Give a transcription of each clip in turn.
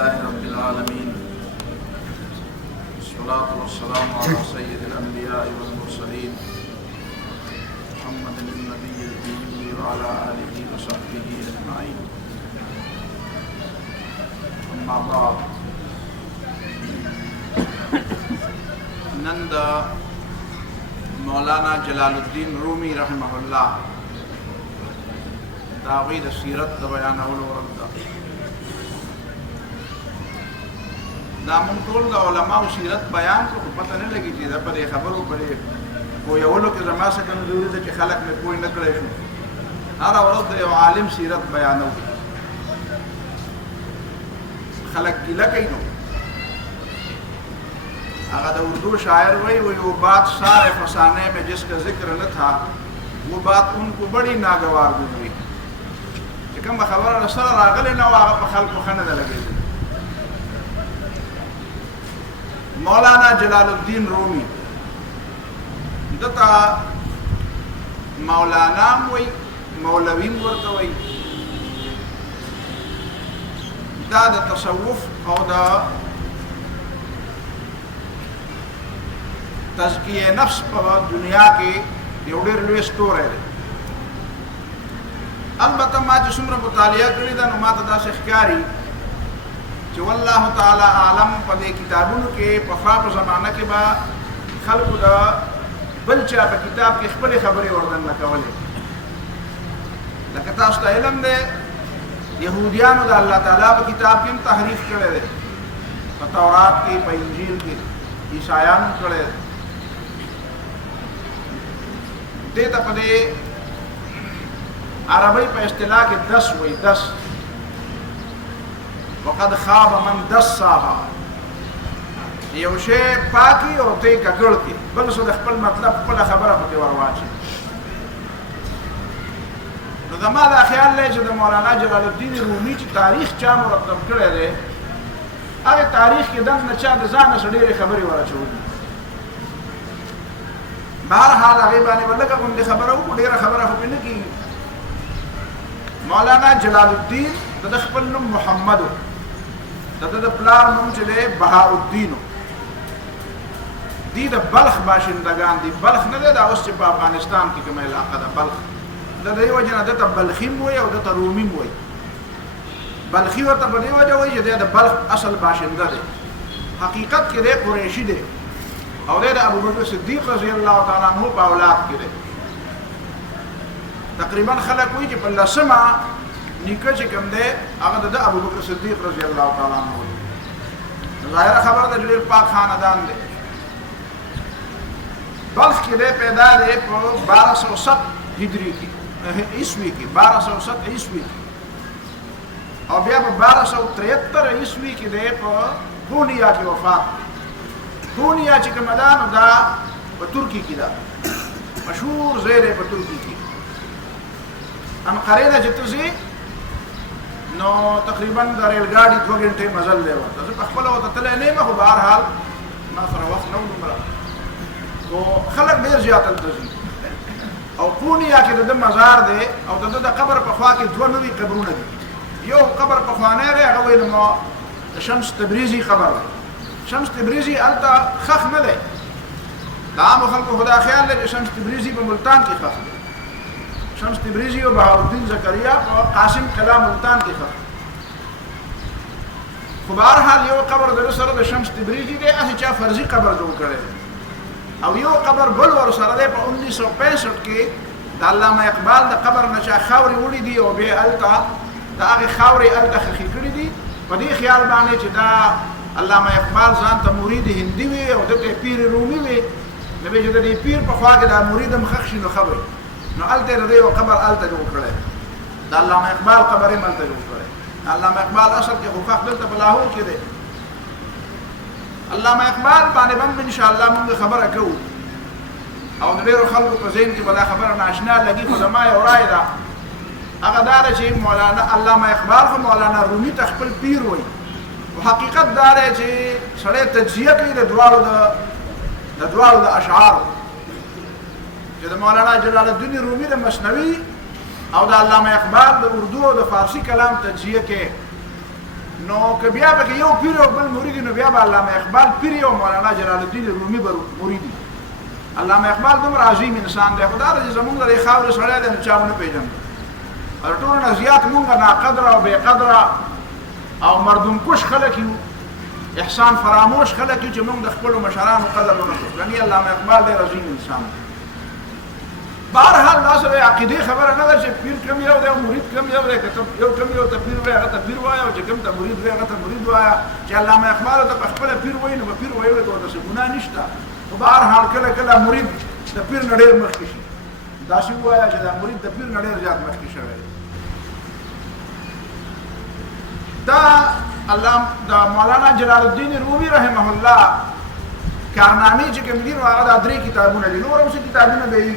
अल्हम्दुलिल्लाहि रब्बिल आलमीन वस्सलातु वस्सलामु अला सय्यिदिल अंबिया'i वल मुरसलीन मुहम्मदिन नबिय्यिल उम्मी व अला आलिहि व सहबिहि अजमाइन। अम्मा बाद, नंद मौलाना जलालुद्दीन रूमी रहमहुल्लाह दावीद सीरत बयानवल वरदा दामुन टोल दा उलमा सीरत बयान को पता नहीं लगी थी पर खबरों पर कोई अवलो के जमा से कन जरूरी है कि खलक में कोई न करे शो हर औरत दे आलिम सीरत बयानो खलक की लकइनो अगर उर्दू शायर वही वो बात सारे फसाने में जिसका जिक्र न था वो बात उनको बड़ी नागवार गुजरी कि कम खबर रसल रागले न वाग खल को खन लगे। मौलाना जलालुद्दीन रूमी दता मौलाना वही मौलवी वर्त वही दा तसव्वुफ और दा तज़किये नफ्स पर दुनिया के एवढे रेलवे स्टोर है। अलबत्ता मां जिसुमर मुतालिया करी दा नुमा तदा से ख्यारी जो अल्लाह ताला आलम पदे किताबुन के पफा पर ज़माना के बाद खल्क़ दा बलचा पे किताब के खबरे खबरे वर्दन न कवले लकता उस्ता इल्म दे यहूदियान दा अल्लाह ताला पे किताब की तहरीफ करे दे तौरात की पे इंजील की ईसायान करे दे तपदे अरबी पे इस्तिलाह के 10 वही 10 वक़द खाब मन 10 साहा ये उसे पाकी और ते कगड़ के बल सो खपल मतलब खपल खबर होते वरवाची तो दमाला ख्याल ले जो मौलाना जलालुद्दीन रूमी की तारीख चा मुरतब करे दे अरे तारीख के दम न चा जान सडीरे खबरी वाला छोड़ी बहरहाल आगे बाने वाला का उनके खबर हो डेरा खबर हो बिन की मौलाना जलालुद्दीन तदखपल नुम मोहम्मद तद प्लार नुम चले बहाउद्दीन दी द बल्ख बाशिंदगान दी बल्ख न दे दा उस अफगानिस्तान की कमे इलाका दा बल्ख द दे वजह न द बल्खीम हुए और द रूमी हुए बल्खी व तब दे वजह हुई जे द बल्ख असल बाशिंदा दे हकीकत के दे कुरैशी दे और दे अबू बकर सिद्दीक रज़ी अल्लाह तआला अन्हु का औलाद के दे तकरीबन खलक हुई कि पल्ला समा निकल से कम दे अगर द अबू बकर सिद्दीक रज़ी अल्लाह तआला अन्हु ज़ाहिर खबर द जलील पाक खानदान दे बल्ख के दे पैदा दे 1207 हिजरी की ईस्वी की 1207 ईस्वी की और बिया 1273 ईस्वी की दे पूनिया की वफात पूनिया के मैदान दा तुर्की की दा मशहूर ज़ेरे तुर्की की हम करेना जितुसी नो तकरीबन दा रेलगाड़ी 2 घंटे मजल ले वता तो खपल होता तले नहीं मैं बहरहाल ما फर वक्त नो नंबर तो खलक देर ज्यादा तजी और पूनिया के द मजार दे और द कब्र पखवा के 2 नवी कब्रों दे यो कब्र पखवाने रे अगवे नो शम्स तबरीजी कब्र शम्स तबरीजी अलता खख न ले दाम खल्क खुदा ख्याल ले शम्स तबरीजी पे मुल्तान की खख शम्स तबरीजी और बहाउद्दीन ज़करिया और कासिम कलाम मुल्तान की खख खुबार हाल यो कब्र दर सर द शम्स तबरीजी दे अहि चा फर्जी कब्र जो करे और यो कब्र बल और सर दे 1965 के अल्लामा इकबाल द कब्र नचा खावरी उड़ी दी और बे अलता दा आगे खावरी अलता खखी कड़ी दी पदी ख्याल बाने च दा अल्लामा इकबाल जान त मुरीद हिंदी वे और दते पीर रूमी वे नबे जदे दी पीर पखवा के दा मुरीद मखखश न खबर न अलते रे वो कब्र अलता जो करे दा अल्लामा इकबाल कब्र मलता जो करे अल्लामा इकबाल असल के हुफाक दल त लाहौर के दे अल्लामा इकबाल बाने बम इंशाअल्लाह मुझे खबर अकू और नबे खल्क को ज़ेन की बला खबर नाशना लगी खुदमा और आयदा अगर दार जे मौलाना अल्लामा इकबाल को मौलाना रूमी तखपल पीर हुई हकीकत दार है जे सड़े तजिया की दुआल द अशआर जो मौलाना जलालुद्दीन रूमी द मसनवी और अल्लामा इकबाल द उर्दू और द फारसी कलाम तजिया के نو که بیا به یو پیر او بل مرید نو بیا به علامه اقبال پیر او مولانا جلال الدین رومي بر مرید علامه اقبال دومره عظیم انسان دی خدای دې زمونږ د خاور سره د چاونه پیژن او ټول نه زیات مونږ نه قدر او بے قدر او مردم کوش خلک یو احسان فراموش خلک چې مونږ د خپل مشرانو قدر ونه کړو یعنی علامه اقبال ډېر عظیم انسان دی بهرحال دا سره عقیده خبره نه ده چې پیر کم یو دی او مرید کم یو دی کته یو کم یو ته پیر وای هغه ته پیر وای او چې کم ته مرید وای هغه ته مرید وای چې علامه اقبال ته خپل پیر وای نو پیر وای ته څه ګناه نشته او بهرحال کله کله مرید د پیر نه ډېر مخکې شي دا شی وای چې دا مرید د پیر نه ډېر زیات مخکې شوی دا علامه دا مولانا جلال الدین رومي رحمه الله کارنامې چې کوم دي هغه د درې کتابونه دي نور اوس کتابونه به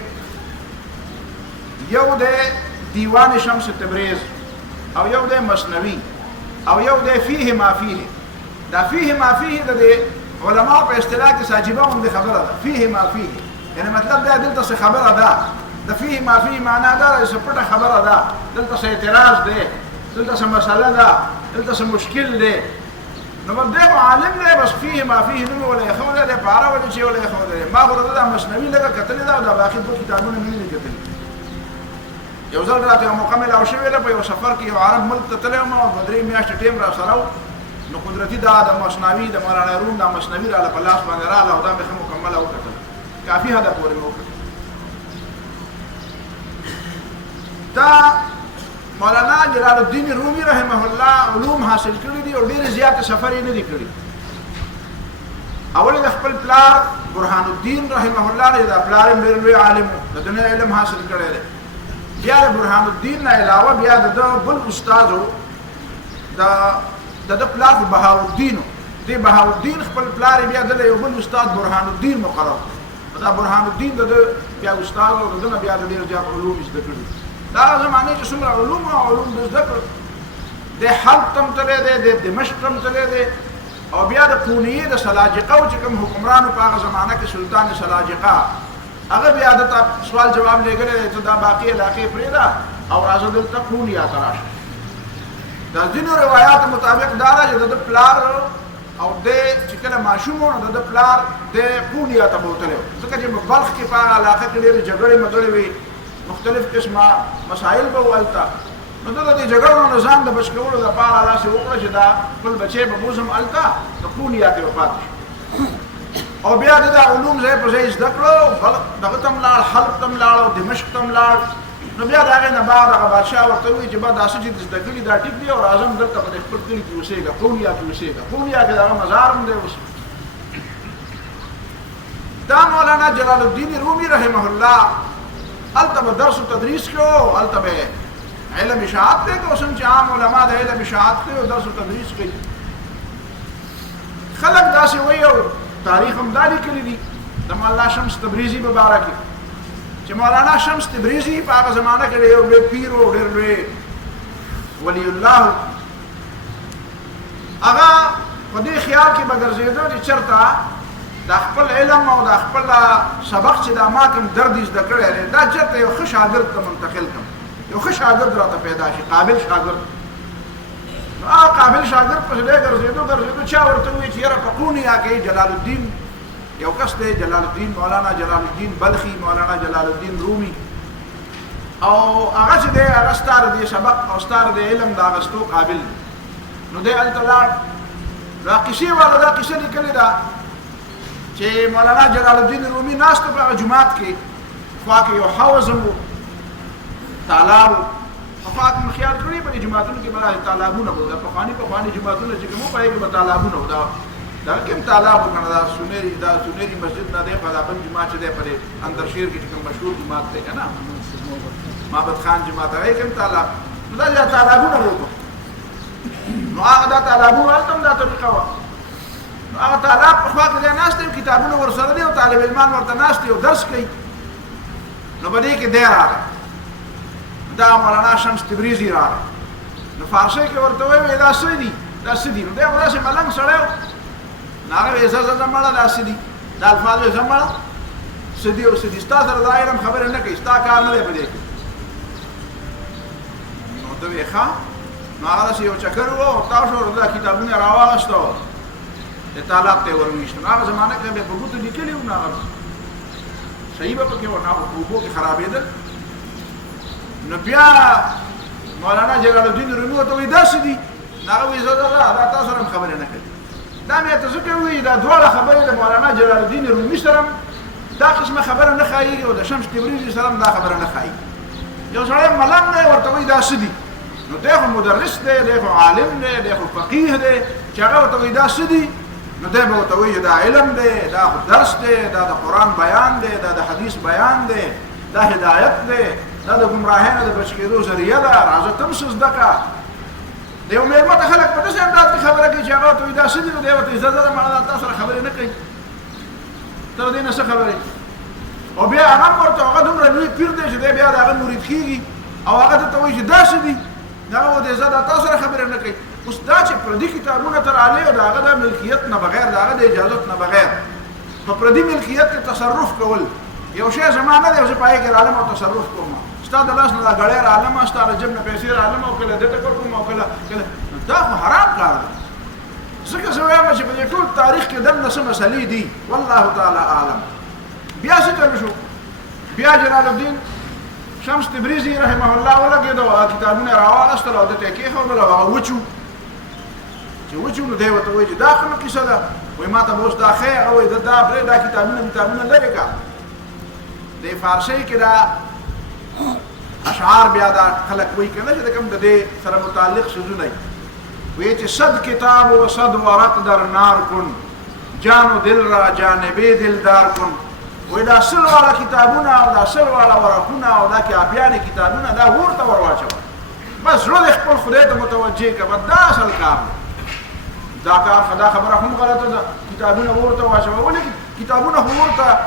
یو د دیوان شمس تبریز او یو د مثنوی او یو د فيه ما فيه دا فيه ما فيه د علماء په اصطلاح کې ساجبه هم خبره ده فيه ما فيه یعنی مطلب دا دلته څه خبره ده د فيه ما فيه معنا دا چې پټه خبره ده دلته څه اعتراض ده دلته څه مسله ده دلته څه مشکل ده نو دغه عالم دی بس فيه ما فيه نو ولا يخوله ده پاره ولا شي ولا يخوله ما غره دا مثنوی لګه کتل دا د باقي دوه کتابونه نه کتل یو ځل راته مکمل او شوی ده په یو سفر کې یو عرب ملک ته تلم او بدري میاشت ټیم را سره نو قدرتي دا د مثنوی د مولانا روم د مثنوی را په لاس باندې را له دا به مکمل او کتل کافي هدا پورې مو دا مولانا جلال الدین رومي رحمه الله علوم حاصل کړی دي او ډېر زیات سفر یې نه دي کړی اول د خپل پلار برهان الدین رحمه الله دا پلار ډېر لوی عالم د دنیا علم حاصل کړی دی بیا د برهان الدین نه علاوه بیا د بل استادو د پلار بهاءالدین دی بهاءالدین خپل پلار بیا د یو بل استاد برهان الدین مقرر دا برهان الدین د بیا استاد او د بیا د ډېر زیات علوم زده کړي دا زمانه چې څومره علوم او علوم زده کړ د حلب تم تللی دی د دمشق تم تللی دی او بیا د پونیې د سلاجقه او چې کوم حکمرانو په هغه زمانه کې سلطان سلاجقه هغه بیا د سوال جواب لګلې ته دا باقي علاقې پرېدا او راځو دلته پونیا تراش دا ځینو روایت مطابق دا چې د پلار او د چې کله ماشومونو د پلار د پونیا ته بوتلو ځکه چې بلخ کې په علاقه کې ډېر جګړې مګړې وي مختلف قسمه مسائل به ولتا نو د دې جګړو نظام د بشکولو لپاره لاسه وکړه چې دا خپل بچي به موزم التا د پونیا کې وفات او بیا د علوم ځای په ځای زده کړو دغه تم لاړ حلب تم لاړ او دمشق تم لاړ نو بیا دغه نه بعد هغه بادشاه ورته وی چې بعد اساس چې زده کړي دا ټیک دی او اعظم دلته په خپل کلی کې اوسېږي پونیا کې اوسېږي پونیا کې دغه مزار هم دی اوس دا مولانا جلال الدین رومي رحمه الله التبه درس و تدریس کو التبه علم اشاعت دے کو سن چې عام علماء د علم اشاعت کوي او درس و تدریس کوي خلق داسې وایي او تاریخ هم دا لیکلی دي د مولانا شمس تبریزي مبارک چې مولانا شمس تبریزي په هغه زمانه کې یو لوی پیر او ډېر لوی ولی الله هغه په دې خیال کې به ګرځېده چې چېرته د خپل علم او د خپل سبق چې د ما کوم درد زده کړی دی دا چېرته یو ښه شاګرد ته منتقل کړم یو ښه شاګرد راته پیدا شي قابل شاګرد نو هغه قابل شاګرد پسې دی ګرځېدو چا ورته ووایي چې یاره په قونیا کې جلال الدین یو کس دی جلال الدین مولانا جلال الدین بلخي مولانا جلال الدین رومي او هغه چې دی هغه ستاره دی سبق او ستاره دی علم د اغستو قابل نو دی هلته لاړ دا کیسې والا دا کیسه لیکلې ده چې مولانا جلال الدین رومي ناست په هغه جومات کې خوا کې یو حوض و تالاب په خوا کې مې خیال کړی په دې جوماتونو کې به تالابونه وو دا پخواني جوماتونه چې کوم په هغې کې به تالابونه وو دا کوم تالاب و که نه دا سونېري مسجد نه دی په دا بل جومات چې دی په دې اندرشیر کې چې کوم مشهور جومات دی که نه معبد خان جومات هغې کوم تالاب نو دا تالابونه وو نو هغه دا تالابونه هلته هم دا طریقه وه هغه طالب په خوا کې دی ناست دی کتابونه ورسره دي او طالب علمان ورته ناست دي او درس کوي نو په دې کې دی راغی دا مولانا شمس تبریزي راغی نو فارسي کې ورته وایي دا څه دي نو دی خو داسې ملنګ سړی و نو هغه وایي زه مړه دا څه دي دا الفاظ وایي زه مړه څه دي او څه دي ستا سره دا علم خبرې نه کوي ستا کار نه دی په دې کې نو ته وایي ښه نو هغه یو چکر وو او تاسو دا کتابونه راوغستو د طالب ته ورنيشته هغه زمانه کې به په ګوتو لیکلی و نه صحیح به پکې و نه په وګو کې خرابېدل نو بیا مولانا جلال الدین رومي ته وې داسې دي هغه وې زه دا تاسو سره خبرې نه کوي دا مې ته څه کوي دا دواړه خبرې د مولانا جلال الدین رومي سره دا قسمه خبره نه خایي او د شمس تبریزي سره دا خبره نه خایي یو سړی ملنګ دی ورته وې داسې دي نو دغه مدرس دی دغه عالم دی دغه فقيه دی چې هغه ورته وې داسې دي نو دا به ورته وې دا علم دی دا درس دی دا د قران بیان دی دا د حدیث بیان دی دا هدایت دی دا د گمراهانو د بچ کېدو ذریعہ ده راځه تم څه زده کا د یو مېلمه ته خلک په داسې انداز کې خبره کوي چې هغه ته وایي دا څه دي نو دی ورته اجازه ده مړه تاسو سره خبرې نه کوي تر دې نه څه خبرې او بیا هغه ورته هغه دومره لوی پیر دی چې دی بیا د هغه مرید کېږي او هغه ته وایي چې دا څه دي دا ورته اجازه تاسو سره خبرې نه کوي اوس دا چې پردي کتابونه تر علی او د هغه د ملکیت نه بغیر د هغه د اجازت نه بغیر په پردي ملکیت تصرف کول یو شی زمانه دی چې پای کې عالم او تصرف کوم استاد الله سره دا غړیر عالم استاد رجب نه پیسې عالم او کله دته کوم او کله دا حرام کار دی ځکه چې وایم چې په ټول تاریخ کې دغه څه مسلې دي والله تعالی اعلم بیا څه چل شو بیا جلال الدین شمس تبریزی رحمه الله ولګي دا کتابونه راوغستل او د ټکی خو بل وچو چې وچو نو دی وته وایي دا کومه کیسه ده وای ما ته اوس دا خیر او دا بل دا کتابونه لري کا د فارسی کې دا اشعار بیا دا خلق وایي کنه چې کوم د دې سره متعلق شوزونه وی چې صد کتاب و صد ورق در نار کن جان و دل را جانبه دلدار کن وی دا سل والا کتابونه او دا سل والا ورقونه او دا کاپیان کتابونه دا ورته ورواچو بس رو د خپل خدای ته متوجه کړه دا اصل کار دا کار خدا خبره هم غلطه ده کتابونه ورته واچو ولې کتابونه ورته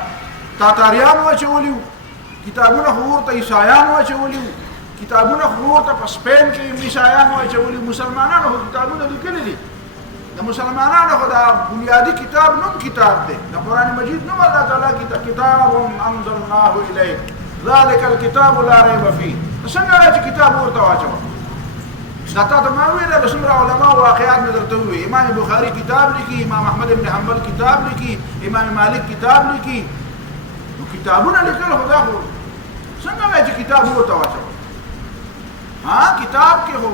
تاتاریان واچولیو کتابونه ورته عیسایان واچولیو کتابونه ورته په سپین کې عیسایان واچولیو مسلمانانو کتابونه لیکلي دي د مسلمانانو خو دا بنیادی کتاب نوم کتاب دی د قران مجید نوم الله تعالی کتاب انزلناه الیک ذلک الكتاب لا ریب فیه څنګه چې کتاب ورته واچو دا ته ما ویل د څومره علما واقعات مې درته وی امام بخاری کتاب لیکي امام احمد ابن حنبل کتاب لیکي امام مالک کتاب لیکي نو کتابونه لیکل خدا خو څنګه چې کتاب ورته واچو کتاب کې هو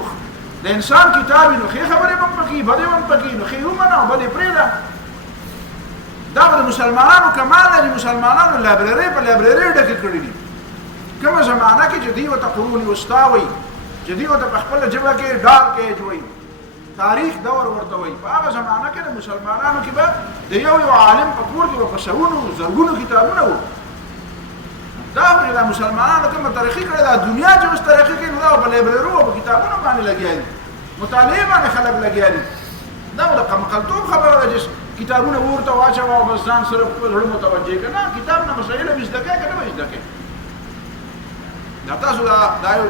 د انسان کتاب نو خې خبره هم پکې بده هم پکې نو خې هم نه بده پریدا دا د مسلمانانو کمال دی مسلمانانو لایبرری په لایبرری ډکه کړی دي کومه زمانہ کې جدي او تقرون واستاوي جدي او په خپل جبه کې ډار کې جوړي تاریخ دور ورته وي په هغه زمانہ کې د مسلمانانو کې به د یو عالم په کور کې په شاونو زرګونو کتابونه وو دا د مسلمانانو کومه تاریخي کړه د دنیا چې اوس تاریخي کې نو په لایبرری او په کتابونو باندې لګیالي مطالعه باندې خلک لګیالي دا د قمقلتوب خبره ده چې کتابونه ورته واچو او بس ځان سره په متوجه کړه کتاب نه مسایل به زده کوي کنه به زده کوي دا تاسو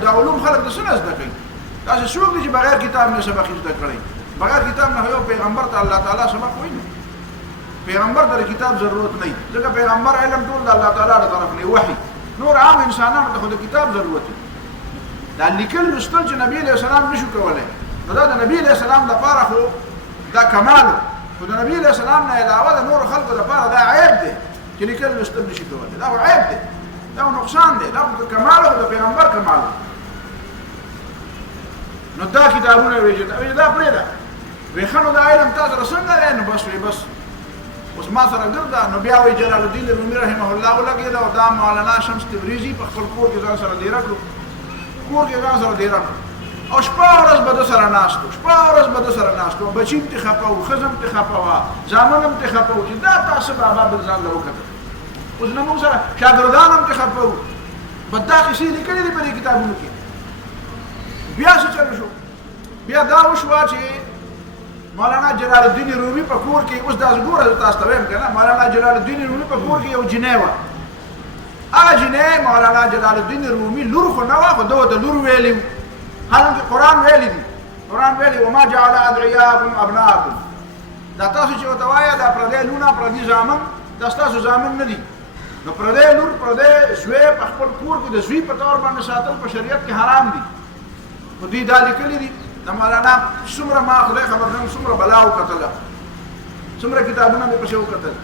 دا علوم خلک د سنت زده کوي تاسو څوک چې بغیر کتاب نه سبق زده کړي بغیر کتاب نه یو پیغمبر ته الله تعالی سبق وایي پیغمبر ته کتاب ضرورت نه ځکه پیغمبر علم ټول د الله تعالی تر طرف نه وحي نور عام انسانانو ته د کتاب ضرورت دی دا لیکل لوستل چې نبی علیہ السلام نشو کولای نو دا د نبی علیہ السلام لپاره خو دا کمال خو د نبی علیہ السلام نه علاوه د نور خلقو لپاره دا عیب دی چې لیکل لوستل نشي کولای دا عیب دی دا نقصان دی دا کمال او د پیغمبر کمال نو دا کتابونه ویل دا پرېدا ویخنو دا علم تاسو څنګه نو بس اوس ما سره ګرځا نو بیا وی جلال الدین رومي رحمه الله ولګي دا مولانا شمس تبریزی په خپل کور کې ځان سره ډیر کړو او شپه ورځ به سره ناشته بچی ته خپاو خزم ته خپاوا ځامنم ته خپاو چې دا تاسو بابا بل ځان له وکړه اوس نو موږ سره شاګردانم ته خپاو بداخې شي لیکلي دي په کتابونو کې بیا څه چل شو بیا دا وشو چې مولانا جلال الدین رومي په کور کې اوس دا زګوره تاسو ته وایم کنه مولانا جلال الدین رومي په کور کې یو جنیوا هغه جنې مولانا جلال الدین رومي لور خو نه واخو د لور ویلی حالانکه قران ویلی وما جعل ادعياكم ابناءكم دا تاسو چې وتوایا دا پردې لونه پردې ځامن تاسو ځامن نه دي نو پردې لور پردې شوي په خپل کور کې د زوی په تور باندې ساتل په شریعت کې حرام دي خو دې دا لیکلي دي د مولانا څومره ما خدای خبر نه څومره بلا وکتله څومره کتابونه مې پسې وکتل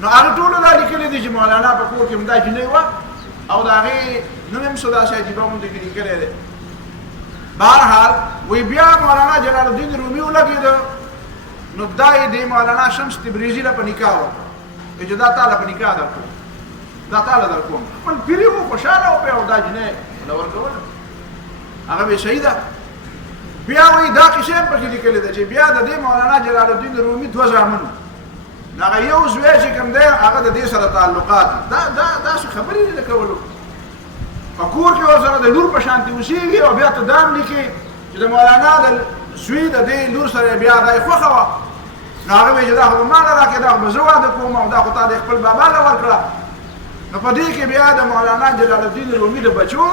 نو هغه ټول دا لیکلي دي چې مولانا په کور کې همدا جنۍ وه او د هغې نوم هم څه داسې عجیبه غوندې کې لیکلی دی بهرحال وی بیا مولانا جلال الدین رومي ولګېده نو دا یې د مولانا شمس تبریزي له په نکاح ورکړه چې دا تا له په نکاح درکړو دا تا له درکوم خپل پیر و خوشحاله و بیا او دا جنۍ له ورکوله هغه به صحیح ده بیا وی دا کیسې هم پکې لیکلې ده چې بیا د دې مولانا جلال الدین رومي دوه زامن وو هغه یو زوی چې کوم دی هغه د دې سره تعلقات داسې خبرې دي د کولو په کور کې ورسره د لور په شانتې اوسېږي او بیا ته دا هم لیکي چې د مولانا د زوی د دې لور سره بیا دا یې خوښه وه نو هغه وایي چې دا خو به ما نه راکړې دا خو به زه واده کوم او دا خو تا د خپل بابا له ورکړه نو په دې کې بیا د مولانا جلال الدین رومي د بچو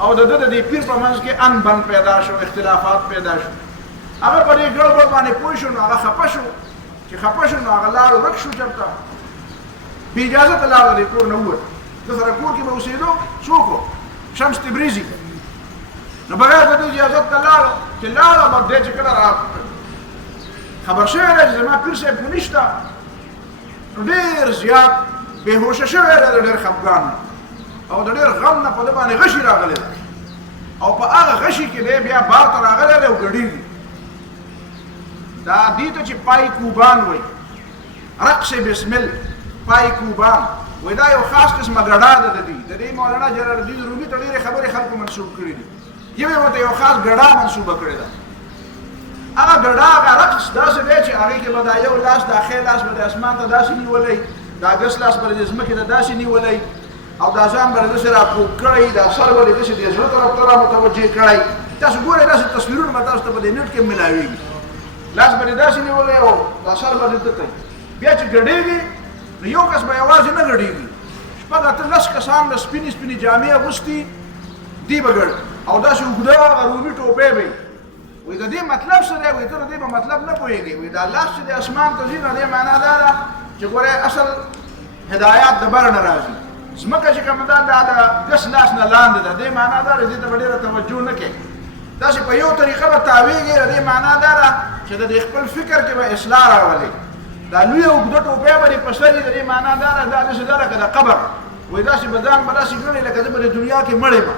او د ده د دې پیر په منځ کې انبن پیدا شو اختلافات پیدا شو هغه په دې ګړبړ باندې پوه شو نو هغه خفه شو چې خفه شو نو هغه لاړ ورک شو چېرته بې اجازته لاړ د دې کور نه ووت ده سره کور کې به اوسېدو څوک و شمس تبریزي نو بغیر د دې اجازت ته لاړو چې لاړه به دی چې کله را خبر شوی دی چې زما پیر صاحب خو نشته نو ډېر زیات بېهوشه شوی دی د ډېر خفګان او د ډېر غم نه په ده باندې غشي راغلی ده او په هغه غشي کې دی بیا بار ته راغلی دی او ګډېږي دا دې ته چې پای کوبان وایي رقص بسمل پای کوبان وایي دا یو خاص قسمه ګډا ده د دې د دې مولانا جلال الدین رومي ته ډېرې خبرې خلکو منسوب کړي دي یو یې ورته یو خاص ګډا منسوبه کړې ده هغه ګډا هغه رقص داسې دی چې هغې کې به دا یو لاس دا ښی لاس به د اسمان ته داسې نیولی دا ګس لاس به د ځمکې ته داسې نیولی او دا ځان به داسې راکوږ کړی دا سر به داسې د زړه طرف ته رامتوجه کړی تاسو ګورئ داسې تصویرونه به تاسو ته په دې نېټ کې ملاوېږي لاس به دې داسې نیولی او دا سر به دې دته بیا چې ګډېږي نو یو کس به یوازې نه ګډېږي شپږ اته لس کسان به سپینې سپینې جامې اغوستي دی به ګډ او داسې اوږده هغه رومي ټوپۍ به وي د دې مطلب څه دی وایي ته د دې په مطلب نه پوهېږې وایي دا لاس چې د اسمان ته ځي نو دې معنا دا ده چې ګورئ اصل هدایات د بره نه راځي ځمکه چې کومه ده دا د ګس لاس نه لاندې ده دې معنا دا ده دې ته به ډېره توجه نه کوې داسې په یو طریقه به تاویږي د دې معنا دا ده چې د دې خپل فکر کې به اصلاح راولي دا لویه اوږده ټوپۍ به دې په سر وي د دې معنا دا ده دا داسې ده لکه د قبر وایي داسې به ځان به داسې ګڼې لکه زه به د دنیا کې مړ یم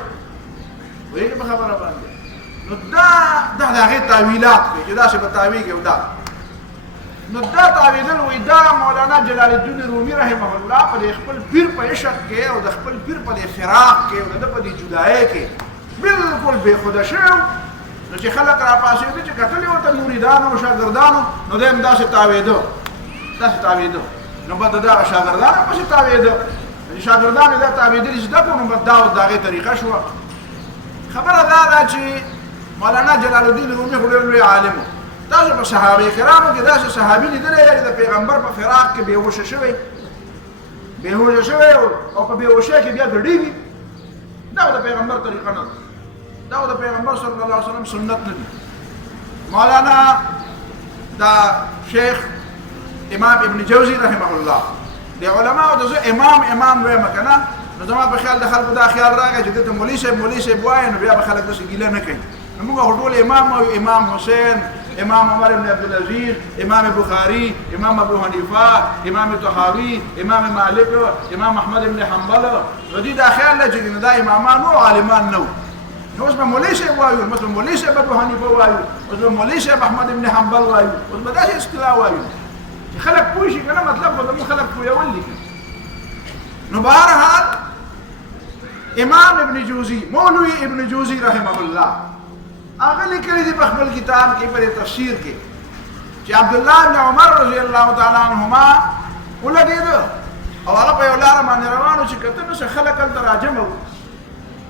پوهېږې په خبره باندې نو دا د هغې تاویلات کوي چې داسې به تاویږي او دا نو دا تاویدل وایي دا مولانا جلال الدین رومي رحمه الله په دې خپل پیر په عشق کې او د خپل پیر په دې فراق کې او د ده په دې جدایۍ کې بالکل بېخوده شوی نو چې خلک راپاڅېده چې کتلې ورته مریدانو او شاګردانو نو دی هم داسې تاوېده نو به د دغه شاګردانو پسې تاوېده چې شاګردانو دا تاوېدلي زده کړو نو به دا د هغې طریقه شوه خبره دا ده چې مولانا جلال الدین رومي خو ډېر لوی عالم و تاسو په صحابه کرامو کې داسې صحابي لیدلی دی چې د پیغمبر په فراق کې بېهوشه شوی او په بېهوشۍ کې بیا ګډېږي دا د پیغمبر طریقه نه ده دا د پیغمبر صلی الله علیه وسلم سنت نه دي مولانا دا شیخ امام ابن جوزی رحمه الله د علماو د زه امام وایم که نه نو زما په خیال د خلکو دا خیال راغی چې دته مولوي صاحب وایي نو بیا به خلک داسې ګیله نه کوي نو موږ خو ټول امام وایو امام حسین امام عمر بن عبدالعزیز امام بخاري امام ابو حنیفه امام طحاوي امام مالک امام احمد بن حنبل نو دې دا خیال دی چې دا امامان نو عالمان نه نو اوس به مولوي صاحب وایو مثلا مولوي صاحب ابو حنیفه وایو اوس به مولوي صاحب احمد بن حنبل وایو اوس به داسې اصطلاح وایو چې خلک پوه شي که نه مطلب خو زموږ خلک پوهول دي نو بهرحال امام ابن جوزی مولوی ابن جوزی رحمه الله هغه لیکلي دي په خپل کتاب کې په تفسیر کې چې عبدالله بن عمر رضی الله تعالی عنهما ولګېده او هغه په یو لاره باندې روانو چې کته نو خلک هلته راجمع وو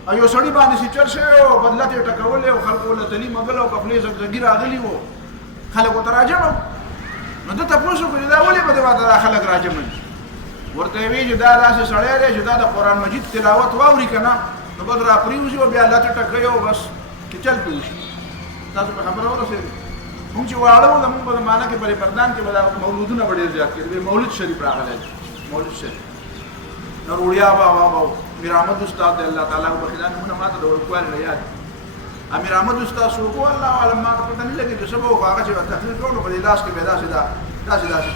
او یو سړي باندې چې چر شوی و بدلت یې ټکولې او خلکو له تلي مګل او کپلې زګزګي راغلي وو خلک ورته راجمع وو نو ده تپوس وکړو چې دا ولې په دې باندې دا خلک راجمع دي ورته یې وایي چې دا داسې سړی دی چې دا د قرآن مجید تلاوت واوري که نه نو بل راپرېوځي او بیا لته ټکوي او بس چې چل پې وشي تاسو په خبره ورسېږئ مونږ چې واړه وو زمونږ په زمانه کې پرې پردان کې به دا مولودونه به ډېر زیات کېدل مولود شریف راغلی مولود شریف نور وړیا بابا میر احمد استاد دی الله تعالی وبخښي دا نومونه ما ته د وړوکوالي نه یاد امیر احمد استاد سو کو الله عالم ما پته نه لګي چې سبو هغه چې تحلیل کوو په لاس کې پیدا شي دا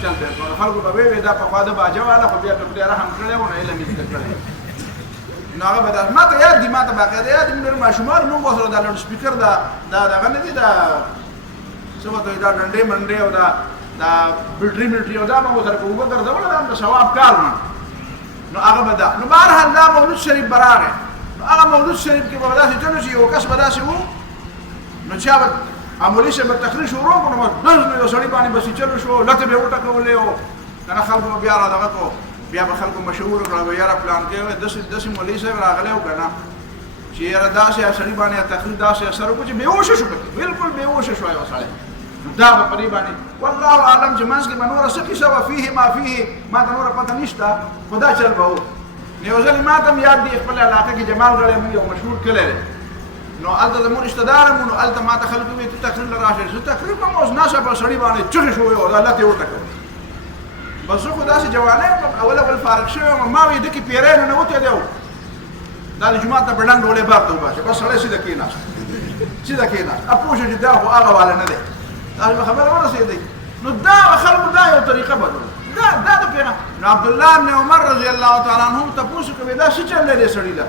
چل به خلکو به وي دا په خواده باجه والا خو بیا په دې رحم کړو نه علم دې کړی نو هغه به ما ته یاد دي ما ته باقاعده یاد دي موږ ماشومان موږ وسره دا لوډ سپیکر دا غنه دي دا سبا ته دا ډنډې منډې او دا بیټری او دا موږ سره کوو ګرځول دا ثواب کار نو هغه به دا نو بهرحال دا مولود شریف براغه هغه مولود شریف کې به داسې چلو چې یو کس به داسې وو نو چا به عملي شه به تخریش ورو کو نو نظم یو سړی باندې بس چلو شو لته به وټکولې او کنه خلکو بیا را دغه کو بیا به خلکو مشهور کړو یاره پلان کې داسې مولوی صاحب راغلی او کنه چې یاره داسې سړی باندې تخریش داسې اثر وکړي چې بیهوش شو بالکل بیهوش شو یو سړی دا به پرې باندې والله اعلم چې منځ کې منور څه قصه وفيه ما فيه ما د نور پته نشته خدا چل به و یو ځل ما ته یاد دی خپل علاقه کې جمال غړې مې یو مشهور کلی نو هلته زموږ رشته دار مو نو هلته ما ته خلک وایي ته تقریر له راشې زه تقریر کوم اوس ناڅاپه په سړي باندې چغې شوی او الله ته یې وټکوي بس زه خو داسې جوانی اول فارغ شوی وم ما وایي دکې پیری نه ننوتی دی دا د جومات نه په ډنډ ډولې بار ته وباسي بس سړی سیده کېناست اپوه شو چې دا خو هغه والا نه دی دا خبره ورسېدی نو دا خلکو دا یو طریقه بدلوي دا د پیغام نو عبدالله بن عمر رضی الله تعالی عنهم تاسو کوي دا څه چل دی سړی لا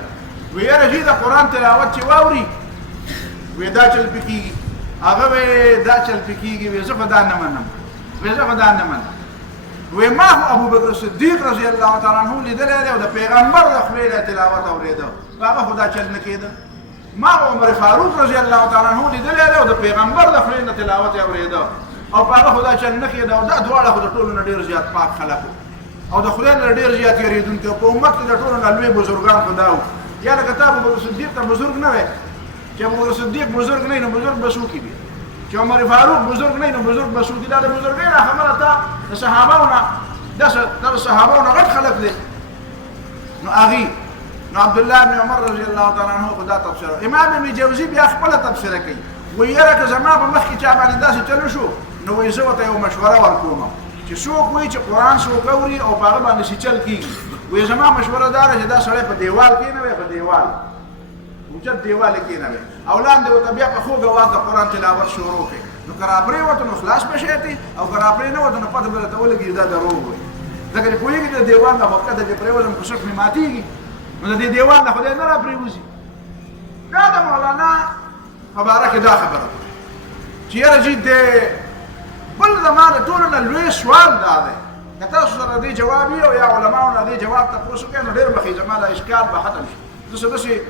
ویره چې دا قران تلاوت چې واوري وې دا چل پکې هغه وې دا چل پکېږي وې زه خدای نه منم وې ما ابو بکر صدیق رضی الله تعالی عنہ لیدل دی او د پیغمبر د خپل تلاوت اوریدو هغه خدای چل نه کېده ما عمر فاروق رضی الله تعالی عنہ لیدل دی او د پیغمبر د خپل تلاوت اوریدو او هغه خدای چل نه کېده او دا دواړه خو د ټولو نه ډېر زیات پاک خلک او د خدای نه ډېر زیات یریدونکي په امت کې د ټولو نه لوی بزرګان خدا وو یا د کتاب ابو صدیق ته بزرګ نه وي چې ابو صدیق بزرګ نه نو بزرګ بسو کې دي چې عمر فاروق بزرګ نه نو بزرګ بسو کې دا د بزرګۍ خبره ده د صحابهونو د صحابهونو غټ خلک دي نو اغي نو عبد الله بن عمر رضی الله تعالی عنہ خدا تفسیر امام ابن جوزی بیا خپل تفسیر کوي ویره که زما په مخ کې چا باندې داسې چلو شو نو وایي زه ورته یو مشوره ورکوم چې څوک وایي چې قرآن څوک اوري او په هغه باندې چل کېږي وایي زما مشوره دا ده چې دا سړی په دیوال کېنوي په دیوال اوچت دیوال کېنوي او لاندې ورته بیا په خوږ اواز د قرآن تلاوت شروع کړي نو که راپرېوته نو خلاص به شی دی او که راپرې نه وته نو پته به درته ولګي دا دروغ وایي ځکه چې پوهېږي د دیوال نه خو که د دې پرېوځم په شک مې ماتېږي نو د دې دیوال نه خدای نه راپرېوځي دا د مولانا مبارک دا خبره چې یاره جي بل زما د ټولو نه لوی سوال دا دی که تاسو سره دې جواب وي او یا علماو نه دې جواب تپوس وکړئ نو ډېر به ښې زما دا اشکال به ختم شي داسې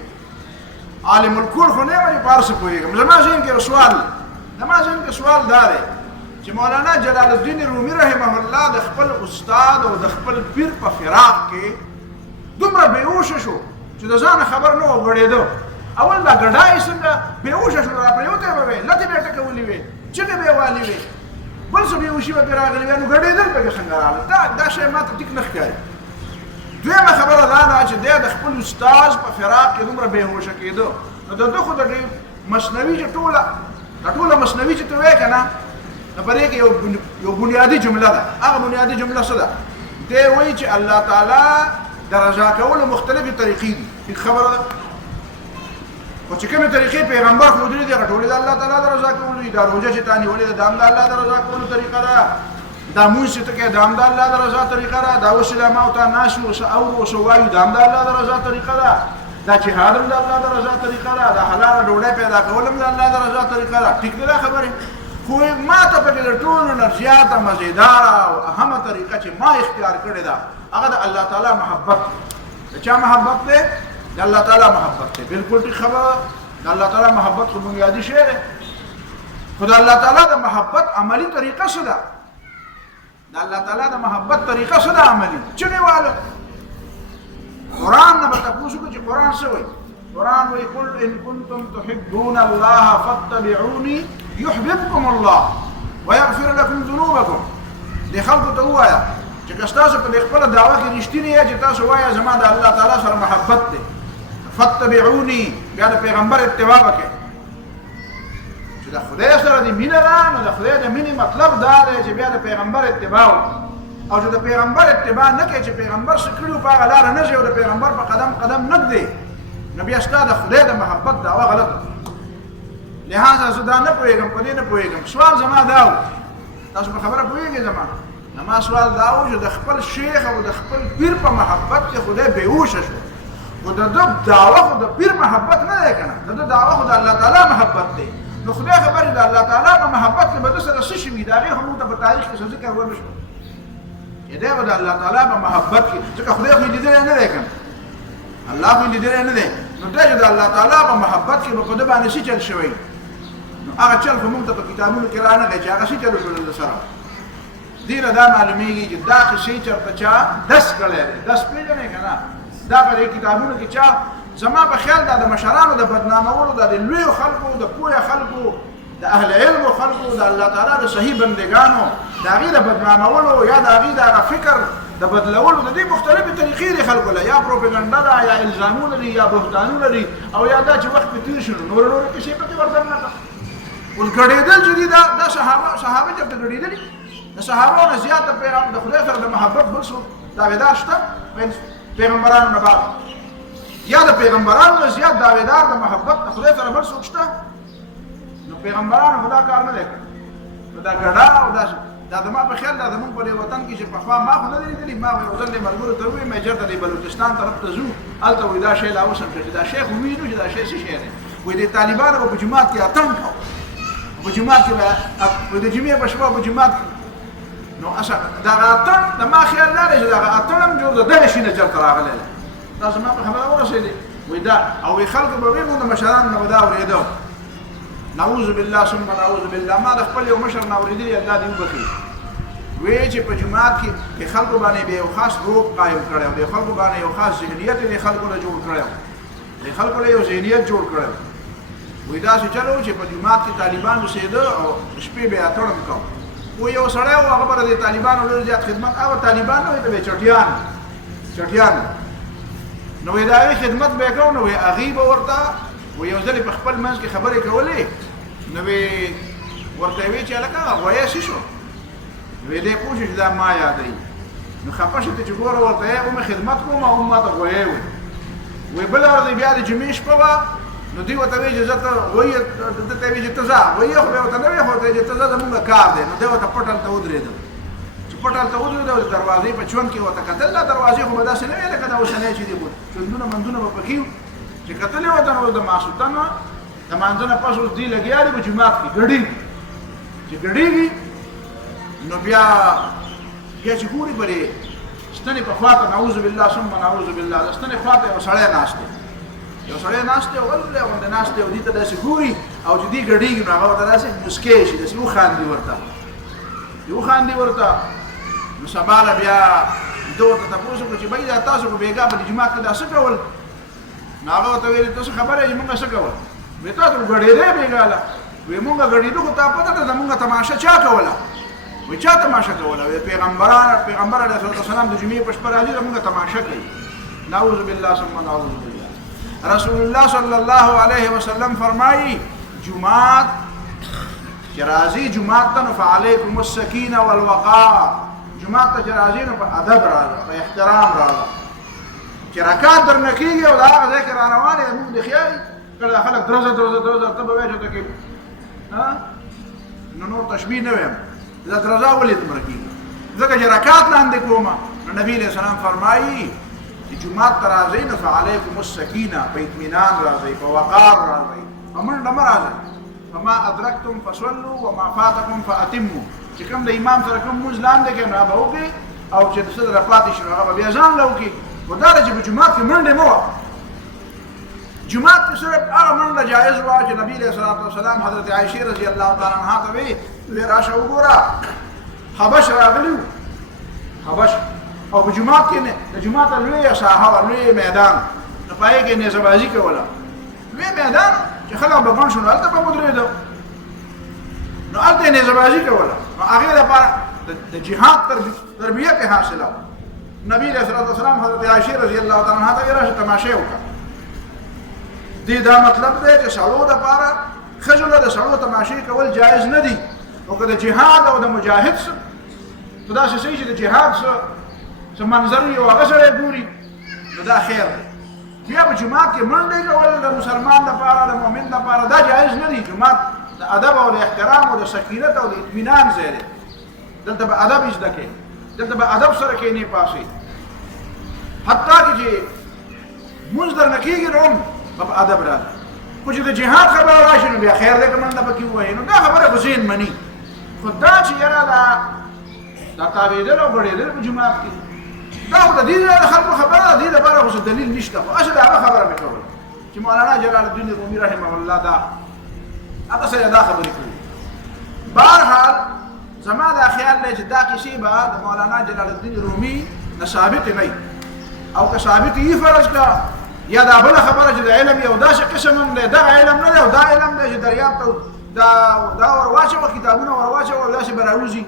عالم الکل خو نه یم چې په هر څه پوهېږم زما ذهن کې سوال دا دی چې مولانا جلال الدین رومي رحمه الله د خپل استاد او د خپل پیر په فراق کې دومره بېهوشه شو چې د ځانه خبر نه و غړېده اول دا ګډای څنګه بېهوشه شو راپرېوتی به وې لتې به یې ټکولې وې چغې به یې والې وې بل څه بېهوشي به پرې راغلي وې نو ګډېدل پکې څنګه راغله دا شی ما ته ټیک نه ښکاري دویمه خبره دا ده چې دی د خپل استاد په فراق کې دومره بېهوشه کېده نو د ده خو د مصنوي چې ټوله مصنوي چې ته وایې که نه نو په دې کې یو بنیادي جمله ده هغه بنیادي جمله څه ده دی وایي چې الله تعالی د رضا کولو مختلفې طریقې دي خبره ده خو چې کومې طریقې پیغمبر ښودلې دي هغه ټولې د الله تعالی د رضا کولو دي دا روژه چې تا نیولې ده دا هم د الله د رضا کولو طریقه ده دا مونځ چې ته کوې دا هم د الله د رضا طریقه ده دا اوس چې دا ما او تا ناست یو څه اورو څه وایو دا هم د الله د رضا طریقه ده دا جهاد هم د الله د رضا طریقه ده دا حلاله ډوډۍ پیدا کول هم د الله د رضا طریقه ده ټیک دی دا خبرې خو ما ته پکې د ټولو نه زیاته مزېداره او اهمه طریقه چې ما اختیار کړې ده هغه د الله تعالی محبت د چا محبت دی د الله تعالی محبت دی بالکل ټیک خبره د الله تعالی محبت خو بنیادي شی دی خو د الله تعالی د محبت عملي طریقه څه ده د الله تعالی د محبت طریقه څه ده عملي چغې والو قرآن نه به تپوس وکړو چې قرآن څه وایي قرآن وایي قل ان کنتم تحبون الله فاتبعوني يحببكم الله ويغفر لكم ذنوبكم دې خلکو ته ووایه چې که ستاسو په دې خپله دعوه کې رښتینې یې چې تاسو وایه زما د الله تعالی سره محبت دی فاتبعوني بیا د پیغمبر اتباع وکړئ چې د خدای سره دې مینه ده نو د خدای د مینې مطلب دا دی چې بیا د پیغمبر اتباع وکړئ او چې د پیغمبر اتباع نه کوې چې پیغمبر څه کړي په هغه لاره نه ځې او د پیغمبر په قدم نه ږدې نو بیا ستا د خدای د محبت دعوه غلطه لہذا زه دا نه پوهېږم په دې نه پوهېږم سوال زما دا و تاسو په خبره پوهېږئ زما سوال دا و چې د خپل شیخ او د خپل پیر په محبت کې خدای بېهوشه شو خو د ده دعوه خو د پیر محبت نه دی که نه د ده دعوه خو د الله تعالی محبت دی نو خدای خبر د الله تعالی په محبت کې به ده سره څه شوي د هغې خو موږ ته په تاریخ کې څه ذکر ونه شو چې دی به د الله تعالی په محبت کې ځکه خدای خو یې لیدلی نه دی که نه الله خو یې لیدلی نه دی نو دی چې د الله تعالی په محبت کې به په ده باندې څه چل شوی نو هغه چل خو موږ ته په کتابونو کې رانغی چې هغه څه چل وشول د سره دې نه دا معلومېږي چې دا قصې چېرته چا دس کړی دی دس پېژنې که نه دا په دې کتابونو کې چا زما په خیال دا د مشرانو د بدنامولو دا د لویو خلکو د پوهه خلکو د اهل علمو خلکو د الله تعالی د صحیح بندګانو د هغې د بدنامولو یا د هغې د هغه فکر د بدلولو د دې مختلفې طریقې دي خلکو له یا پروپاګنډه ده یا الزامونه دي یا بهتانونه دي او یا دا چې وخت پې تېر شو نورې کیسې پکې ورته نه کړه اوس ګډېدل چې دي دا صحابه چېرته ګډېدلي د صحابو نه زیات د خدای سره د محبت بل څوک دعوېدار شته پیغمبرانو نه بعد یا د پیغمبرانو نه زیات دعوېدار د محبت د خدای سره بل څوک شته نو پیغمبرانو خو دا کار نه دی کړی نو دا ګډا او دا زما په خیال دا زمونږ په دې وطن کې چې پخوا ما خو نه دی لیدلي ما یو ځل دې ملګرو ته وویل مې چېرته دې بلوچستان طرف ته ځو هلته وایي دا شی لا اوس هم چې دا شی خو وینو چې دا شی څه شی دی وایي د طالبانو به په جومات کې اتڼ کوو په جومات کې به وایي د جمعې په شپه په جومات کې نو اصلا دغه اتڼ د ما خیال دا دی چې دغه اتڼ هم جوړ د دغه شي نه چېرته راغلی دی دا زما په خبره ورسېدې وایي دا او وایي خلکو به وایي موږ د مشرانو نه به دا اورېده نعوذ بالله ثم نعوذ بالله ما د خپل یو مشر نه اورېدلي الله دې وبخي وایي چې په جومات کې د خلکو باندې به یو خاص روب قایم کړی و د خلکو باندې یو خاص ذهنیت یې د خلکو له جوړ کړی و د خلکو له یو ذهنیت جوړ کړی وایي داسې چل و چې په جومات کې طالبان اوسېده او شپې به یې اتڼ هم کوو و یو سړی و هغه به د طالبانو ډېر زیات خدمت هغه طالبان نه وایي ته به یې چټیان نو وایي د هغې خدمت به یې کوو نو وایي هغې به ورته و یو ځل په خپل منځ کې خبرې کولې نو وایي ورته یې وایي چې هلکه هغه غویی څه شو وایي دی پوه شو چې دا ما یادوي نو خفه شو ته چې ګوره ورته یې ومې خدمت کوم او هم ماته غویی وایي وایي بله ورځ بیا د جمعې شپه وه نو دوی ورته وایي چې زه ته وایي ده ته وایي چې ته ځه وایي خو بیا ورته نه وایي خو ورته چې ته ځه زمونږ کار دی نو دی ورته پټ هلته ودرېده چې پټ هلته ودرېده د دروازې په چوند کې ورته کتل دا دروازې خو به داسې نه وې لکه دا اوسنی چې دي خو چوندونه مندونه به پکې وو چې کتلې ورته نو د ماسخوتن د مانځه نه پس اوس دوی لګیا دي په جومات کې ګډېږي چې ګډېږي نو بیا چې ګوري پرې ستنې په خوا ته نعوذ بالله ثم نعوذ بالله د ستنې خوا ته یو سړی ناست دی یو سړی ناست دی ولې غوندې ناست دی او دې ته داسې ګوري او چې دې ګډېږي نو هغه ورته داسې مسکۍ شي داسې وخاندي ورته نو سبا له بیا ده ورته تپوس وکړو چې بهي دا تاسو خو بېګا په دې جومات کې دا څه کول نو هغه ورته ویلې ته څه خبره یې چې مونږ څه کول وایي تا ته ګډېدی بېګا له وایي مونږ ګډېدو خو تا پته ده زمونږ تماشه چا کوله وایي چا تماشه کوله وایي پیغمبر علیه السلام د جمعې په شپه راځي زمونږ تماشه کوي نعوذ بالله ثم نعوذ بالله رسول الله صلی الله علیه وسلم فرمایي جمعات چې راځي جمعات ته نو فعلیکم السکینه والوقار جمعات ته چې راځي نو په ادب راځه په احترام راځه چې رکات درنه کېږي او د هغه ځای کې را روان یې زموږ د خیالي کله خلک درزه ته به وایي چې ته کې نو نور تشبیه نه ویم دا درزه ولې دومره کېږي ځکه چې رکات لاندې کومه نو نبي علیه السلام فرمایي چې جومات ته راځئ نو فعلیکم السکینه په اطمینان راځئ په وقار راځئ په منډه مه راځئ فما ادرکتم فصلوا وما فاتکم فاتموا چې کوم د امام سره کوم مونځ لاندې کړي نو هغه به وکړي او چې د څه در پاتې شي نو هغه به بیا ځان له وکړي خو دا ده چې په جومات کې منډې مه وه جومات کې صرف هغه منډه جایز وه چې نبي علیه الصلاة والسلام حضرت عایشې رضی الله تعالی عنها ته وایي راشه وګوره حبش راغلي وو حبش او په جومات کې نه د جومات لویه ساحه وه لوی میدان نو په هغې کې نیزه بازي کوله لوی میدان چې خلک به ګڼ شو نو هلته به ودرېده نو هلته یې نیزه بازي کوله نو هغې لپاره د جهاد تربیت یې حاصله وه نبي علیه الصلاة والسلام حضرت عایشې رضی الله تعالی عنها ته ویې راشه تماشې وکړه دې دا مطلب دی چې سړو دپاره ښځو له د سړو تماشې کول جایز نه دي او که د جهاد او د مجاهد څه نو داسې صحیح چې د جهاد څه منظر وي او هغه سړی ګوري نو دا خیر دی بیا په جماعت کې منډې کول د مسلمان لپاره د مؤمن لپاره دا جایز نه دي. جماعت د ادب او د احترام او د سکینت او د اطمینان ځای دی. دلته به ادب زده کړې، دلته به ادب سره کښېنې پاسې. حتی که چې مونځ درنه کېږي نو هم به په ادب راځي. خو چې د جهاد خبره راشي نو بیا خیر دی که منډه پکې ووهي نو دا خبره خو ذهن مني. خو دا چې یاره دا تاوېدل او غړېدل په جومات کې دا خو د دې د خلکو خبره ده. د دې لپاره خو څه دلیل نشته. خو اصل د هغه خبره مې کوله چې مولانا جلال الدین رومي رحمه الله دا هغه سره دا خبرې کړي. بهرحال زما دا خیال دی چې دا کیسې به د مولانا جلال الدین رومي نه ثابتې نه وي، او که ثابتې یې فرض کړه یا دا بله خبره چې د علم یو داسې قسم هم دی، دغه علم نه دی او دا علم دی چې دریاب ته دا ور واچوه، کتابونه ور واچوه او داسې به راوځي،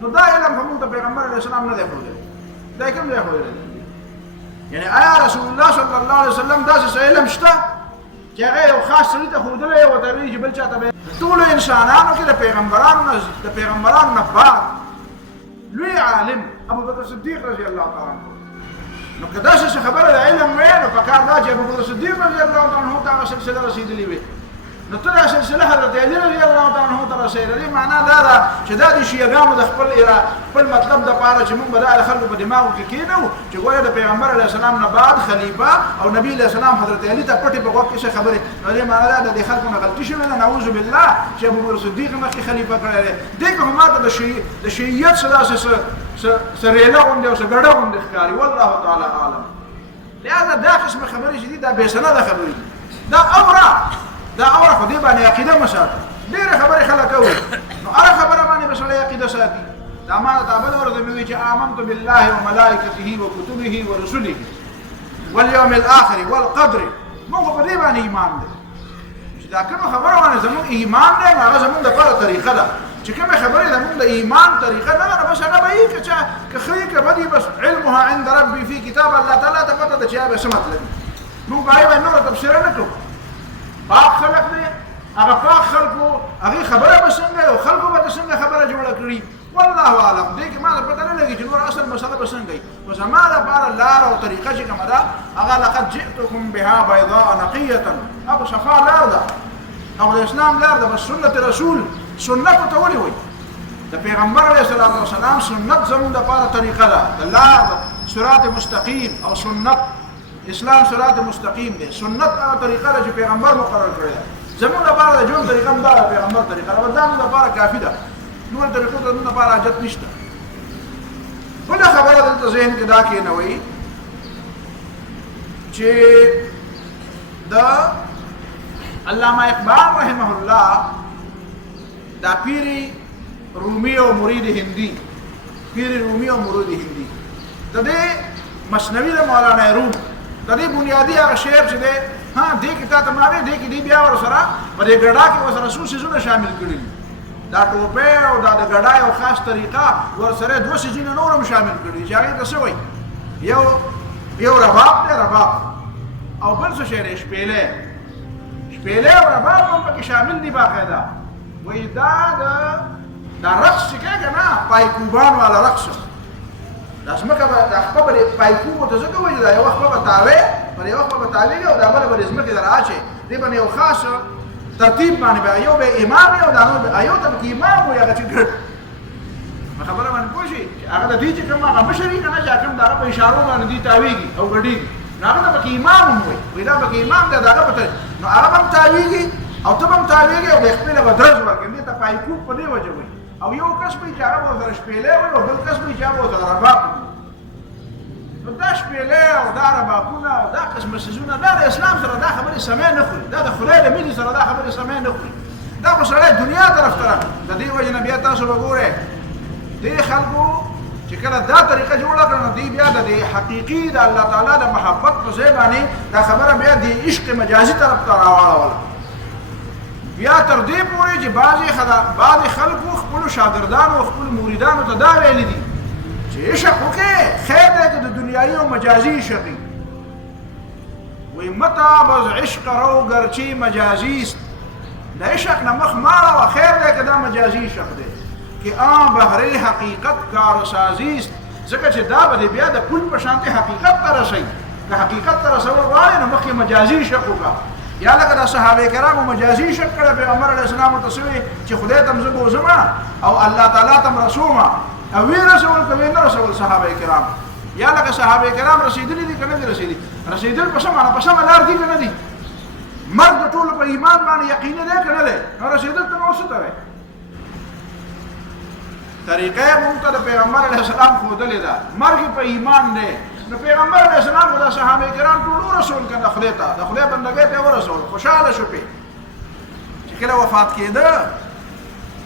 نو دا علم خو موږ ته پیغمبر علیه السلام نه دی ښودلی. دا کوم ځای ښودلی؟ یعنی آیا رسول الله صلی الله علیه وسلم داسې علم شته چې هغه یو خاص سړي ته ښودلی او ورته ویلي چې بل چا ته به ټولو انسانانو کې د پیغمبرانو نه بعد لوی عالم ابوبکر صدیق رضی الله تعالی عنه. نو که داسې خبره د علم وی نو پکار دا چې ابوبکر صدیق رضی الله تعالی عنه ته هغه سلسله رسېدلې وي، نو ته دا سلسله حضرت علی رضی الله تعالی عنه ته رسېدلې. معنا دا ده چې دا د شیعهګانو د خپل مطلب دپاره چې موږ به دا د خلکو په دماغو کې کېنو چې ګویا د پیغمبر علیه السلام نه بعد خلیفه او نبی علیه السلام حضرت علی ته پټې په غوږ کې څه خبرې، نو دې معنا دا د دې خلکو نه غلطي شوې ده نعوذ بالله چې ابوبکر صدیق مخکې خلیفه کړی دی. دې که هم ماته د شیعیت څه داسې څه ریله غوندې او څه ګډه غوندې ښکاري. والله تعالی اعلم. لهذا دا قسم خبرې چې دي دا بې سنده خبرې دي. دا اوره خو دې باندې عقیده مه ساته. ډېرې خبرې خلک کوي نو هره خبره باندې به سړی عقیده ساتي. دا ما ته بله ورځ مې ووایي چې آمنت بالله وملائکته وکتبه ورسله والیوم الاخر والقدر. موږ په دې باندې ایمان دی چې دا کومه خبره باندې زموږ ایمان دی نو هغه زموږ دپاره طریقه ده. چې کومې خبرې زموږ د ایمان طریقه نه ده نو بس هغه به وي که ښه وي که بد وي بس علمها عند ربي فی کتاب. الله تعالی ته پته ده چې هغه څه مطلب وي. موږ به هغې باندې نوره تبصره نه کوو. پاک خلق دی، هغه پاک خلقو هغې خبره به څنګه او خلقو به څنګه خبره جوړه کړي. والله اعلم. دې کې ما ته پته نه لګي چې نور اصل مسله به څنګه وي. خو زما دپاره لار او طریقه چې کومه ده هغه لقد جئتکم بها بيضاء نقیة، هغه صفا لار ده او د اسلام لار ده. بس سنت رسول سنت ته ولې وایي؟ د پیغمبر علیه السلام سنت زموږ دپاره طریقه ده. د لار صراط مستقیم او سنت اسلام صراط مستقیم دی. سنت هغه طریقه ده چې پیغمبر مقرر کړې ده. زموږ لپاره د ژوند طریقه هم دا ده، پیغمبر طریقه ده. دا موږ لپاره کافي ده، نور طریقو ته زموږ لپاره حاجت نشته. بله خبره دلته ذهن کې دا کېنوئ چې د علامه اقبال رحمه الله دا پیر رومي او مرید هندي د دې مثنوي د مولانا روم د دې بنیادي هغه شعر چې دی دې کې تا ته ما وې دې کې دی بیا ورسره په دې ګډا کې ورسره څو څیزونه شامل کړي دي. دا ټوپۍ او دا د ګډا یو خاص طریقه ورسره دوه څیزونه نور هم شامل کړي دي چې هغې ته څه وایي؟ یو رباب دی، رباب، او بل څه شی دی؟ شپېلې او رباب هم پکې شامل دي. باقاعده وایي دا رقص چې کوې که نه پایکوبان والا رقص دا ځمکه به دا خپه به پایکوب ته ځکه وایي دا یوه خپه به تاوې پر یوه خپه به تاوېږي او دا بله به د ځمکې در اچې. دې باندې یو خاص ترتیب باندې به یو به امام وي او دا نور یو ته پکې امام وي هغه چې ګډ په خبره باندې پوه شي چې هغه د دې چې کوم هغه مشر وي که نه چې کوم د هغه په اشارو باندې دوی تاوېږي او ګډېږي نو هغه ته پکې امام هم وایي دا پکې امام دی د هغه په نو هغه به هم تاوېږي او ته به هم تاوېږي او د خپله به درز ورکړي. دې ته پایکوب په دې وجه وایي. او یو کس به چې هغه به ورسره شپېلې وایي او بل کس به چې هغه به ورسره رباب وایي. نو دا شپېلې او دا ربابونه او دا قسمه څیزونه دا د اسلام سره دا خبرې سمې نه خوري. دا د خدای د مینې سره دا خبرې سمې نه خوري. دا خو سړی دنیا طرف ته د دې وجې نه بیا تاسو به ګورئ دې خلکو چې کله دا طریقه جوړه کړه نو دوی بیا د دې حقیقي د الله تعالی د محبت په ځای باندې دا خبره بیا د عشق مجازي طرف ته راواړوله. بیا تر دې پورې چې بعضې خلکو خپلو شاګردانو او خپلو مریدانو ته دا ویلي دي چې عشق وکړې خیر دی که د دنیایي او مجازي عشق وي. وایي متاب از عشق رو گرچه مجازی است، د عشق نه مخ ماړه خیر دی که دا مجازي عشق دی که آن بهره حقیقت کارسازی است. ځکه چې دا به بیا د پل په شانتې حقیقت ته رسوي که حقیقت ته رسول غواړې نو مخکې مجازي شک وکړه یا لکه د صحابه کرامو مجازي شک کړه پیغمبر علیه السلام ورته سوي چې خدای ته م زه بوځم او الله تعالی ته م رسوم او وی رسول که وی نه رسول صحابه کرام یا لکه صحابه کرام رسېدلي دي که نه دي رسېدل په څه معنه په سمه لار دي که نه دي مرګ د ټولو په ایمان باندې یقیني دی که نه دی نو رسېدل ته نور څه ته وایي طریقه یې موږ ته د پیغمبر علیه السلام ښودلې ده مرګ په ایمان دی نو پیغمبر علیه السلام خو د صحابه کرام ټول ورسول که د خدای ته د خدای بندګۍ ته یې ورسول خوشحاله شو پې چې کله وفات کېده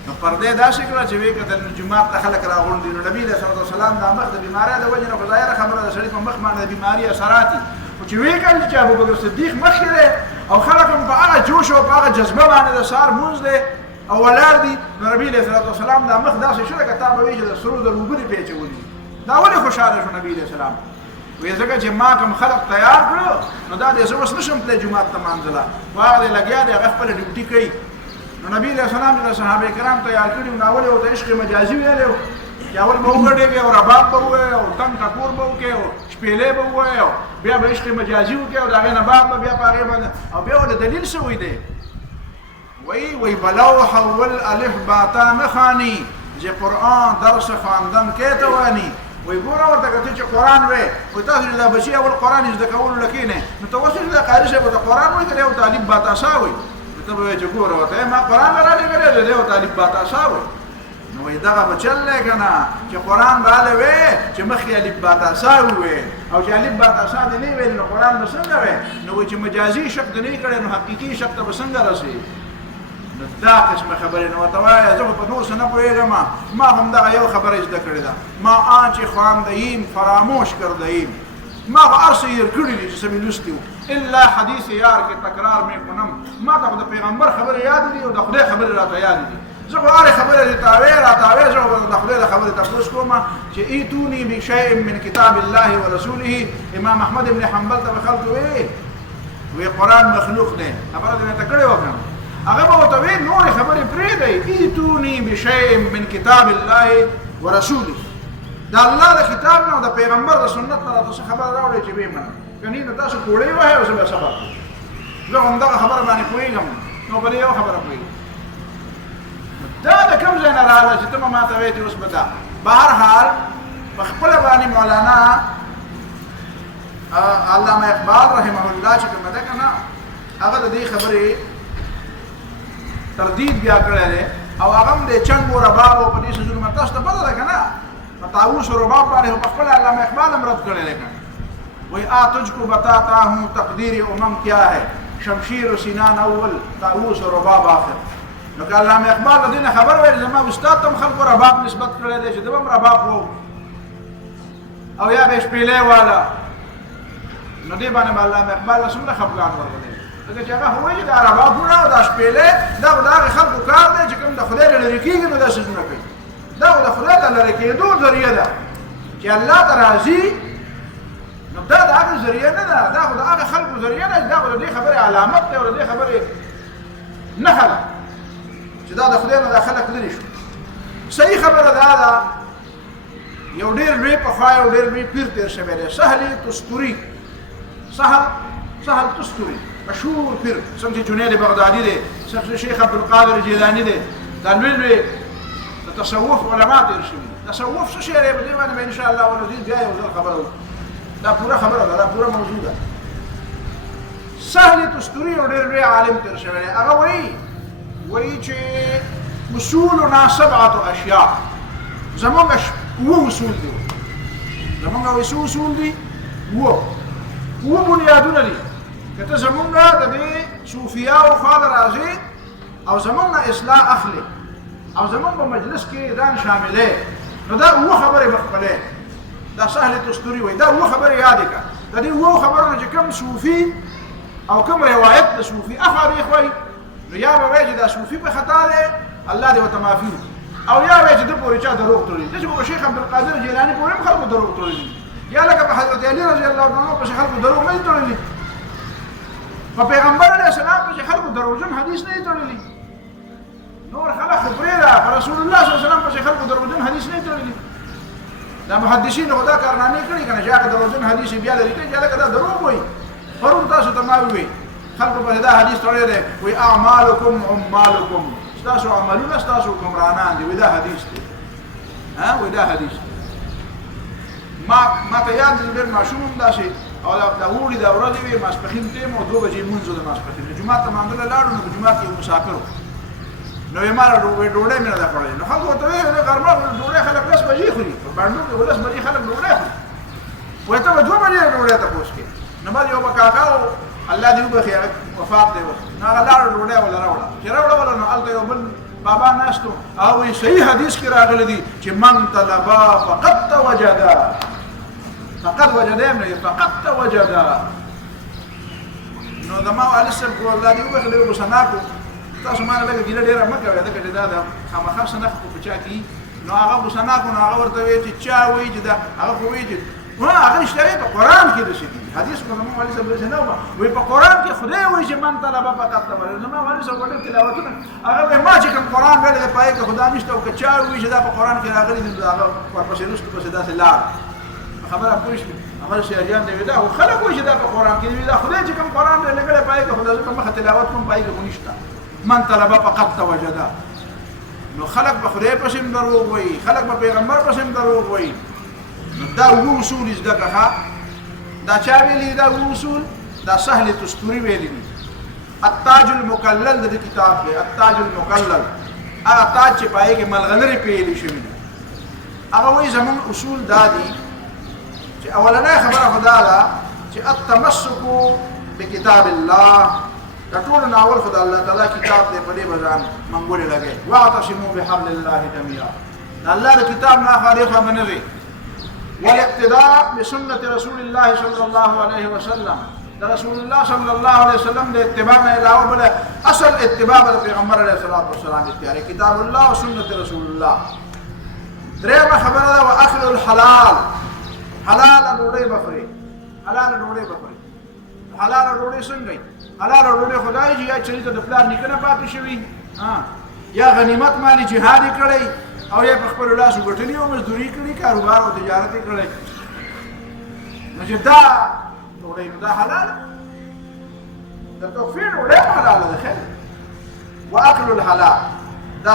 نو پردې داسې کړه چې ویې کتل نو جومات ته خلک راغونډي نو نبي علیه صلات وسلام دا مخ د بیمارۍ د وجې نه خو ظاهره خبره د سړي په مخ باندې د بیماري اثرات دي خو چې ویې کړل چې ابوبکر صدیق مخکې دی او خلک هم په هغه جوش او په هغه جذبه باندې د سهار لمونځ دی او ولاړ دي نو نبي علیه صلات وسلام دا مخ داسې شو لکه تا به وایي چې د سرو زرو اوبه دې پیچولي دا ولې خوشحاله شو نبي علیه السلام وی ځکه چې ما کوم خلق تیار کړو نو دا دې زه اوس نشم تللی جومات ته مانځله خو هغه دی لګیا دی هغه خپله ډیوټي کوي نو نبي علیه السلام چې د صحابه کرام تیار کړي نو اول یې ورته عشق مجازي ویلی و چې اول به وګډېږي او رباب به ووایي او تنګ ټکور به وکړي او شپېلې به ووایي او بیا به عشق مجازي وکړي او د هغې نه بعد به بیا په هغې باندې او بیا ورته دلیل څه وی دی وی بلوح والالف باتا نخانی چې قرآن درس خواندن کې توانی وی ګوره ورته که ته چې قرآن وی وی تاسو چې دا بچي اول قرآن زده کولو لکښېنئ نو ته اوس چې دا قاري صاحب ورته قرآن وایي که دی ورته الف باتا سا وایي ته به وایې چې ګوره ورته ما قرآن نه رالېږلی دی دی ورته الف باتا سا وایي نو وایي دغه به چل دی که نه چې قرآن به هله وی چې مخکې الف باتا سا وویل او چې الف باتا سا دې نه ویل نو قرآن به څنګه وی نو وایي چې مجازي شک دې نه کړی نو حقیقي شک ته به څنګه رسېږي دا قسمه خبرې نو ورته وایه زه خو په نور څه نه پوهېږم ما همدغه یو خبره زده کړې ده ما آنچه خوانده ایم فراموش کرده ایم ما خو هر څه هېر کړي دي چې څه مې لوستي وو الا حدیث یار کې تکرار مې کنم ما ته خو د پیغمبر خبرې یادې دي او د خدای خبرې راته یادې دي زه خو هرې خبرې دې راته زه خو د خدای د خبرې تپوس کوم چې ایتوني بشیء من کتاب الله ورسوله امام احمد بن حنبل ته به خلکو وی قرآن مخلوق دی خبره دې مې ته کړې وه که نه هغه به ورته ویل نورې خبرې پرېږدئ ایتوني بشیء من کتاب الله ورسوله د الله د کتاب نه او د پیغمبر د سنت نه راته څه خبره راوړئ چې ویې منم که نه نو تاسو کوړۍ وهئ او زه به صبر کوم زه همدغه خبره باندې پوهېږم نو په دې یو خبره پوهېږم دا د کوم ځای نه راغله چې ته به ما ته وایې چې اوس به دا بهرحال په خپله باندې مولانا علامه اقبال رحمه الله چې کومه ده که نه هغه د دې خبرې تردید بیا کړی دی او هغه هم د چنګ و رباب او په دې څیزونو باندې تاسو ته پته ده که نه په طاووس و رباب باندې خو په خپله علامه اقبال هم رد کړی دی که وی تجھ کو بتاتا ہوں تقدیر امم کیا ہے شمشیر و سینان اول طاووس و رباب آخر نو که علامه اقبال د دې نه خبر ویل زما استاد ته هم خلکو رباب نسبت کړی دی چې ده به هم رباب وو او یا به شپېلۍ والا نو دې باندې به علامه اقبال له څومره خفګان ورغلی ځکه چې هغه وایي دا ربابونه او دا شپېلۍ دا خو د هغې خلکو کار دی چې کوم د خدای نه لرې کېږي نو دا څیزونه کوي دا خو د خدای ته لرې کېدو ذریعه ده چې الله ته راځي نو دا د هغې ذریعه نه ده دا خو د هغې خلکو ذریعه ده دا خو د دې خبرې علامت دی او د دې خبرې نښه ده چې دا د خدای نه دا خلک لرې شو صحیح خبره دا ده یو ډېر لوی پخوا یو ډېر لوی پیر تېر شوی دی سهل تستوري سهل تستوري مشهور پیر څنګه چې جنید بغدادي دی څنګه شیخ عبدالقادر جیلاني دی دا لوی د تصوف علما تېر شوي تصوف څه شی دی په دې باندې به انشاءالله ولزیز بیا یو ځل خبره وکړو دا پوره خبره ده دا پوره موضوع ده سهل تستوري یو ډېر لوی عالم تېر شوی دی هغه وایي چې اصولنا 7 اشیاء زمونږ اووه اصول دي زمونږ څه اصول دي اووه بنیادونه دي که ته زمونږ د دې صوفیاو خوا ته راځې او زمونږ نه اصلاح اخلې او زمونږ په مجلس کې ځان شاملې نو دا اووه خبرې به خپلې دا سهل تستوري وایي دا اووه خبرې یادې کړه د دې اووه خبرو نه چې کوم صوفي او کوم روایت د صوفي اخاریخ وایي نو یا به وایي چې دا صوفي په خطا دی الله دې ورته معافي وکړي او یا وایي چې ده پورې چا دروغ تړلي داسې په شیخ عبدالقادر جیلاني پورې هم خلکو دروغ تړلي یا لکه په حضرت علي رضی الله عنه پسې خلکو دروغ نه دي تړلي په پیغمبر علیه السلام پسې خلکو دروغجن حدیث نه دي تړلي نور خلک خو پرېږده په رسول الله صلی الله علیه وسلم پسې خلکو دروغجن حدیث نه دي تړلي دا محدثین خدا کارنامې کړي کنه چې هغه دروژن حدیث بیا لري چې هغه دا دروغ وایي پرون تاسو ته ما وی خلکو په دا حدیث تړلی دی وی اعمالکم عمالکم ستاسو عملونه ستاسو حکمرانان دي وی دا حدیث دی وی دا حدیث دی ما ته یاد دی ډېر ماشوم هم داسې او دا اوړي دا ورځې وې ماسپښین ټیم او 2 بجې لمونځ د ماسپښین جومات ته مانځله لاړو نو په جومات کې یو مسافر و نو یې ما ډوډۍ مې نه ده خوړلې نو خلکو ورته ویل غرمه ډوډۍ خلک 10 بجې خوري په بانډو کې 10 بجې خلک ډوډۍ خوري وایي ته به 2 بجې ډوډۍ تپوس کوې نو بعد یو به کاکا و الله دې وبخي هغه وفات دی اوس نو هغه لاړو ډوډۍ وله راوړه چې راوړه نو هلته یو بل بابا ناستو هغه وایي صحیح حدیث کې راغلی دي چې من طلبا فقد توجدا فقد وجدا نه فقد توجدا نو زما والد صاحب کو الله دې وبخي له وسناکو تاسو ما نه لګي ډیره مکه وای دا کړه دا خامخا سنخ په چا کی نو هغه وسناکو نو هغه ورته وی چې چا وی چې دا هغه خو وی چې هغه اشتری په قران کې د شي حدیث په زما والد صاحب نه وي په قران کې خدای وی چې من طلبه فقط تمر زما والد صاحب ګټه تلاوتونه هغه ما چې کوم قران غړي پای کې خدا نشته او که چا وی چې دا په قران کې راغلي دي هغه ورپسې رسټ په صدا سره لاړ خبره پوښتنه هغه شریان دی دا خلک وی چې دا په قران کې دی دا خدای چې کوم قران لګړي پای کې خدا زما مخ تلاوت کوم پای کې نشته من طلبه فقط توجدا نو خلق به خدای پسیم دروغ وایي خلق به پیغمبر پسیم دروغ وایي نو دا وو اصول زده کړه دا چا ویلي دا وو اصول دا سهل تستوري ویلي التاج المکلل د کتاب دی التاج المکلل هغه تاج چې پای کې ملغلري پیلي شوی دی هغه وایي زمون اصول دا دي چې اولنۍ خبره خدا ده چې التمسك بكتاب الله دا ټول ناول خدای الله تعالی کتاب دې په دې بزان منګولې لګي واعتصموا بحبل الله جميعا الله د کتاب نه خارقه منوي والاقتداء بسنه رسول الله صلى الله عليه وسلم دا رسول الله صلى الله عليه وسلم د اتباع نه علاوه بل اصل اتباع د پیغمبر علیه الصلاه والسلام اختیار کتاب الله او سنت رسول الله درېمه خبره ده واخذ الحلال حلال ډوډۍ بخوري حلال ډوډۍ بخوري حلال ډوډۍ څنګه حلال ډوډۍ خدای چې یا چریته د پلان نکنه پاتې شوی یا غنیمت مالی جهاد کړی او یا په خپل لاس وګټلی او مزدوري کړی کاروبار او تجارت کړی نو چې دا ډوډۍ دا حلال دا توفیر ډوډۍ حلال ده خیر واكل الحلال دا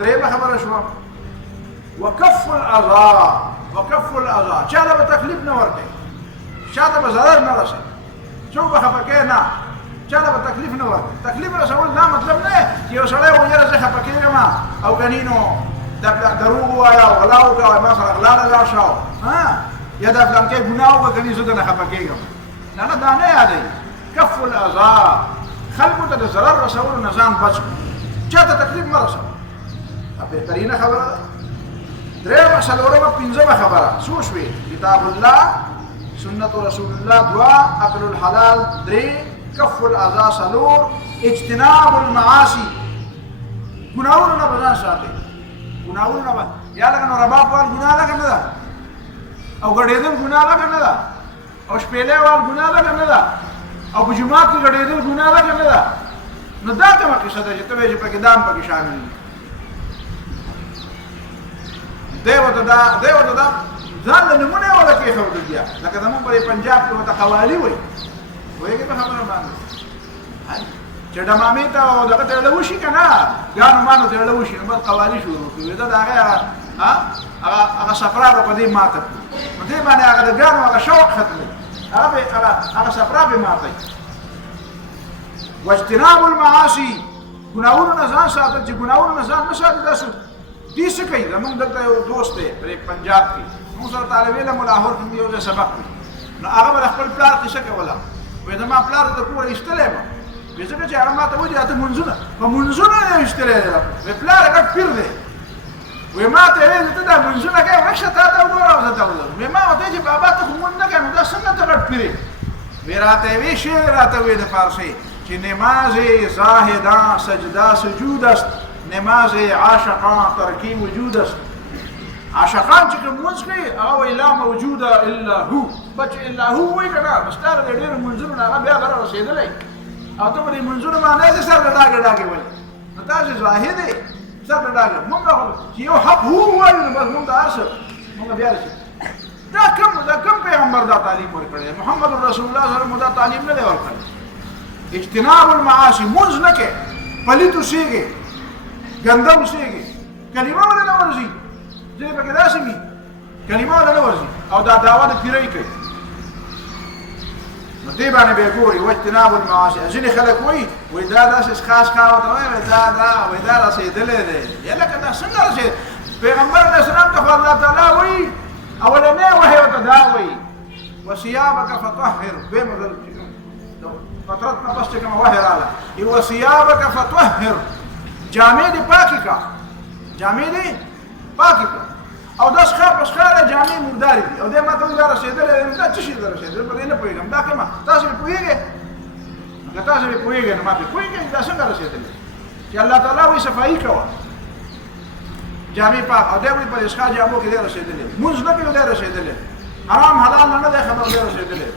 درېمه خبره شو وكف الاذى وكف الاذى چاله به تکلیف نه ورکړي چاته به ضرر نه رسي څوک به خفه کې نه چاله به تکلیف نه ورکړي تکلیف رسول دا مطلب نه چې یو سړی وایي زه خفه کېږم او کنینو دا دروغ وایا او غلا وکړه ما سره غلا لاړ شو یا دا فلان کې ګناه وکړي کني زه نه خفه کېږم نه دا نه یادوي کف الاذى خلکو ته د ضرر رسولو نه ځان بچ چاته تکلیف مه رسوه دا بهترینه خبره ده درېمه څلورمه پنځمه خبره څو شوې کتاب الله سنت رسول الله دعا اكل الحلال درې كف الاذى سلور اجتناب المعاصي ګناهونه نه بځان ساتي ګناهونه نه یا لکه نو رباب وال ګناه ده کنه ده او ګډېدل ګناه ده کنه ده او شپېلې وال ګناه ده کنه ده او په جمعه کې ګډېدل ګناه ده کنه ده نو دا کومه قصه ده چې ته یې په کې دام پکې شامل دي دیو ته دا ځان له نمونه ولا کې خبر دی لکه زمون په پنجاب کې وته قوالی وای وایي په خبره باندې چې دمامې ته او دغه ته له وشي کنه ګانو مانو ته له وشي نو قوالی شروع کړي دا هغه هغه سفرا په دې ماته په دې باندې هغه د ګانو هغه شوق ختمي هغه سفرا به ماته واجتناب المعاصي ګناہوں نه ځان ساتل چې ګناہوں نه ځان نه ساتل تاسو دې څه کوي زمونږ دلته یو دوست دی په پنجاب کې موږ سره طالب علم لاهور کې یو سبق نو هغه خپل پلار کې څه کوله وې دا ما پلار ته کوه ایستلې ما وې څنګه چې هغه ماته وایي ته منځونه په منځونه نه ایستلې وې پلار هغه پیر دی وې ما ته وې ته دا منځونه کې ورشه تا ته وګوره زه ته وې ما ته چې بابا ته کوم نه کوي دا څنګه ته غټ پیر وې راته وې شعر راته وې د فارسی چې نماز زاهدان سجدا سجود است نماز عاشقان ترکی وجود است عاشقان چې کوم منځ کوي او لا موجود الا هو بچ الا هو وای کنه مستار دې ډېر منځونه هغه بیا غره رسیدلې او ته دې منځونه باندې سر ډاګه وای نو تاسو زاهد سر ډاګه مونږ چې یو حق هو وای نو بس مونږ تاسو موږ بیا راشي دا کوم پیغمبر دا تعلیم ورکړي محمد رسول الله صلی الله علیه وسلم دا تعلیم نه دی ورکړي اجتناب المعاصي منځ نه کې پلیت اوسېږي ګنده اوسېږي کلمه ولا نه ورځي دې په کې داسې وي کلمه ولا نه ورځي او دا دعوه د پیرۍ کوي نو دې باندې به ګوري واجتناب المعاصي ځینې خلک وایي دا داسې خاص خاوه ته وایي دا رسېدلی دی یا لکه دا څنګه رسېد پیغمبر علیه السلام ته خو الله تعالی وایي اولنی وحی ورته دا وایي وثيابك فطهر دویمه ځل فطرت نه پس چې کومه وحی راغله وثيابك فطهر جامې دې پاکې کړه جامې دې پاکې کړه او دا ښکاره جامې مردارې دي او دې ما ته وایي دا رسېدلی دا څه شي دا رسېدلی په دې نه پوهېږم دا کومه تاسو پرې پوهېږئ که تاسو پرې پوهېږئ نو ما پرې پوهېږئ دا څنګه رسېدلی چې الله تعالی وایي صفایي کوه جامې پاک او دې وایي په اسخا جامو کې دی رسېدلی مونځ نه کوي دی رسېدلی حرام حلال نه دی خبر دی رسېدلی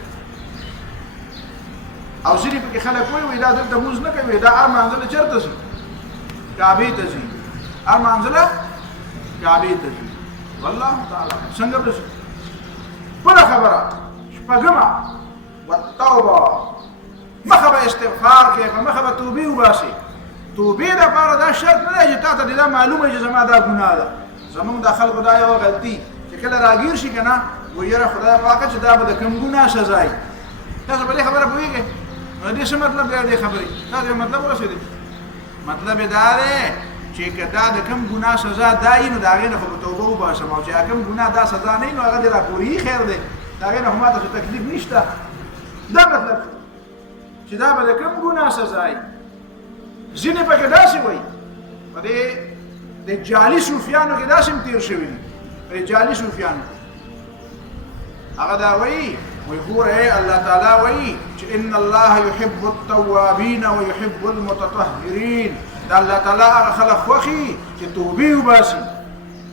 او ځینې پکې خلک وایي دا دلته مونځ نه کوي دا هر منزله چېرته ځي کعبې ته ځي هر منزله کعبې ته ځي والله تعالی څنګه به بله خبره شپږمه والتوبه مخه به استغفار کوې په مخه به توبې وباسې توبې دپاره دا شرط نه دی چې تا ته دا معلومه چې زما دا ګناه ده زمونږ د خلکو دا یوه غلطي چې کله راګیر شي که نه وایي یاره خدای پاکه چې دا به د کوم ګناه سزا وي تاسو په دې خبره پوهېږئ نو دې څه مطلب دی دې خبرې تاسو یو مطلب ورسېدی مطلب یې دا دی چې که دا د کوم ګناه سزا دا وي نو د هغې نه خو به توبه وباسم او چې کوم ګناه دا سزا نه وي نو هغه دې راپورې خیر دی د هغې نه خو ماته څه تکلیف نشته دا مطلب چې دا به د کوم ګناه سزا وي ځینې پکې داسې وایي په دې د جعلي صوفیانو کې داسې هم تېر شوي دي په جعلي صوفیانو هغه دا وایي ګوره الله تعالی وایي چې ان الله يحب التوابین ويحب المتطهرین دا الله تعالی هغه خلک خوښي چې توبې وباسي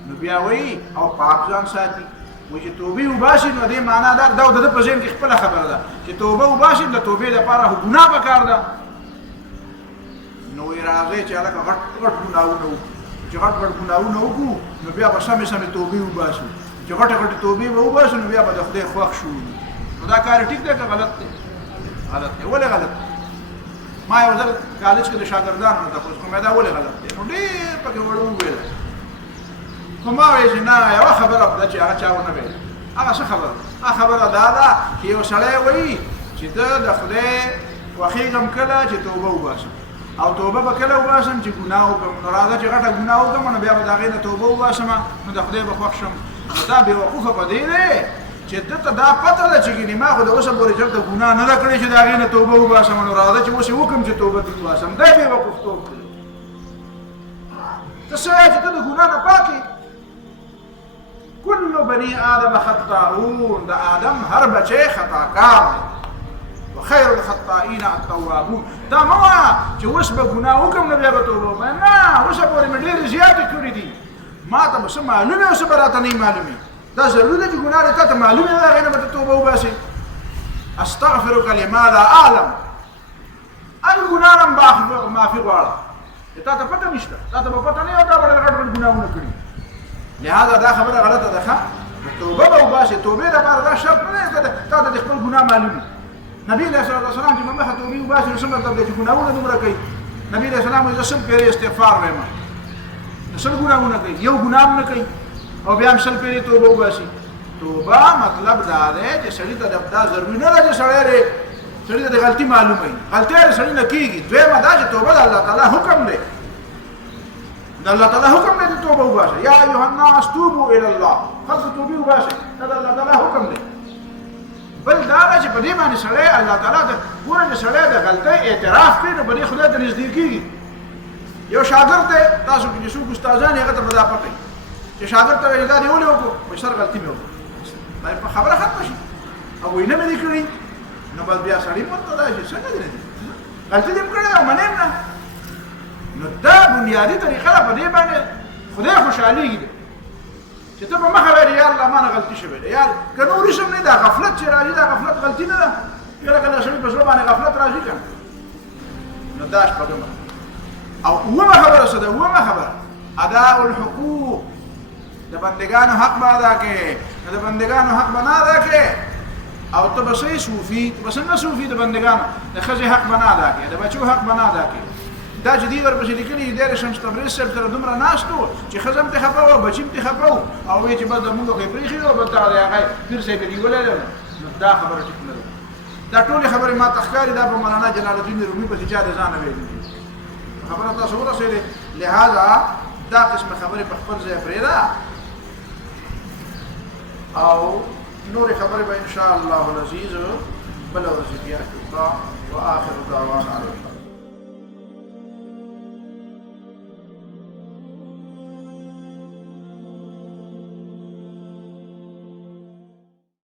نو بیا وایي او پاک ځان ساتي وایي چې توبې وباسي نو دې معنا دا د ده په ذهن کې خپله خبره ده چې توبه وباسي د توبې لپاره خو ګناه پکار ده نو وایي راځئ چې هلکه غټ غټ ګناهونه وکړو چې غټ غټ ګناهونه وکړو نو بیا به سمې سمې توبې وباسو چې غټې غټې توبې به وباسو نو بیا به د خدای خوښ شو نو دا کار ټیک دی که غلط دی غلط دی ولې غلط دی ما یو ځل کالج کې د شاګردانو نه تپوس کوم دا ولې غلط دی نو ډېر پکې وړو وویل خو ما وایي چې نه یوه خبره ده چې هغه چا ونه ویل هغه څه خبره هغه خبره دا ده چې یو سړی وایي چې زه د خدای خوښېږم کله چې توبه وباسم او توبه به کله وباسم چې ګناه وکړم نو راځه چې غټه ګناه وکړم نو بیا به د هغې نه توبه وباسم نو د خدای به خوښ شم نو دا بېوقوفه په دې دی چې ده ته دا پته ده چې ګینې ما خو د اوسه پورې چېرته ګناه نه ده کړې چې د هغې نه توبه وباسم نو راځه چې اوس یې وکړم چې توبه دې وباسم دا بېوقوفتوب دی ته څه وایې چې ته د ګناه نه پاک یې کل بني آدم خطاؤون د آدم هر بچی خطاکار دی وخير الخطائين التوابون دا مه وایه چې اوس به ګناه وکړم نو بیا به توبه وباسم نه اوسه پورې مې ډېرې زیاتې کړي دي ما ته به څه معلومې اوسه به راته نه معلومې دا ضروري ده چې ګناه دې تا ته معلومې ده هغې نه به ته توبه وباسې استغفرک لما لا اعلم هر ګناه نه معافي غواړه چې تا ته پته نشته تا ته به پته نه وي او تا به ډېر غټ غټ ګناهونه کړي لهذا دا خبره غلطه ده ښه توبه به وباسې توبې دپاره دا شرط نه دی تا ته د خپل ګناه معلوم وي نبی علیه الصلاة والسلام چې مخه توبې وباسي نو څه مطلب دی چې ګناهونه دومره کوي نبی علیه السلام وایي زه سل پېرې استغفار وایم نو سل ګناهونه کوي یو ګناه هم نه کوي او بیا هم سل پېرې توبه وباسي توبه مطلب دا دی چې سړي ته دا ضروري نه ده چې سړی ته د غلطي معلومه وي غلطي د سړي نه کېږي دویمه دا چې توبه د الله تعالی حکم دی د الله تعالی حکم دی چې توبه وباسه یا ایها الناس توبوا الی الله خلکو توبې وباسئ دا د الله تعالی حکم دی بل دا ده چې په دې باندې سړی الله تعالی ته ګوره چې سړی د غلطۍ اعتراف کوي نو په دې خدای ته نږدې کېږي یو شاګرد دی تاسو کې چې څوک استادان هغه ته به دا پته وي چې شاګرد ته وایي دا دې ولې وکړو وایي سر غلطي مې وکړه باید په خبره ختمه شي او وایي نه مې دې کړي نو بس بیا سړي پته ده چې څنګه دې نه دي غلطي دې م کړې او منې نه نو دا بنیادي طریقه ده په دې باندې خدای خوشحالېږي چې ته په مخه وایې یا الله ما نه غلطي شوې ده یا که نور اسم نه دا غفلت چې راځي دا غفلت غلطي نه ده کله کله سړي په زړه باندې غفلت راځي که نو دا شپږمه او اومه خبره څه ده اومه خبره اداء الحقوق د بندگانو حق به ادا کې د بندگانو حق به نه ادا کې او ته به صوفي بس نه صوفي د بندگانو د خځې حق به نه ادا کې د بچو حق به نه ادا کې دا چې دی ورپسې لیکلي دی شمس تبریز صاحب سره دومره ناستو چې ښځه هم ترې خفه وه بچي هم ترې خفه وو او وایي چې بس زمونږ خو یې پرېښي او بل دغه دی هغه پیر صاحب یې نیولی دی نو دا خبره ټیک نه ده دا ټولې خبرې ما ته ښکاري دا په مولانا جلال الدین رومي پسې چا د ځانه ویلي دي خبره تاسو ورسېدې لهذا دا قسمه خبرې په خپل ځای پرېږده او نورې خبرې به ان شاء الله العزیز بله ورځې بیا کوو واخر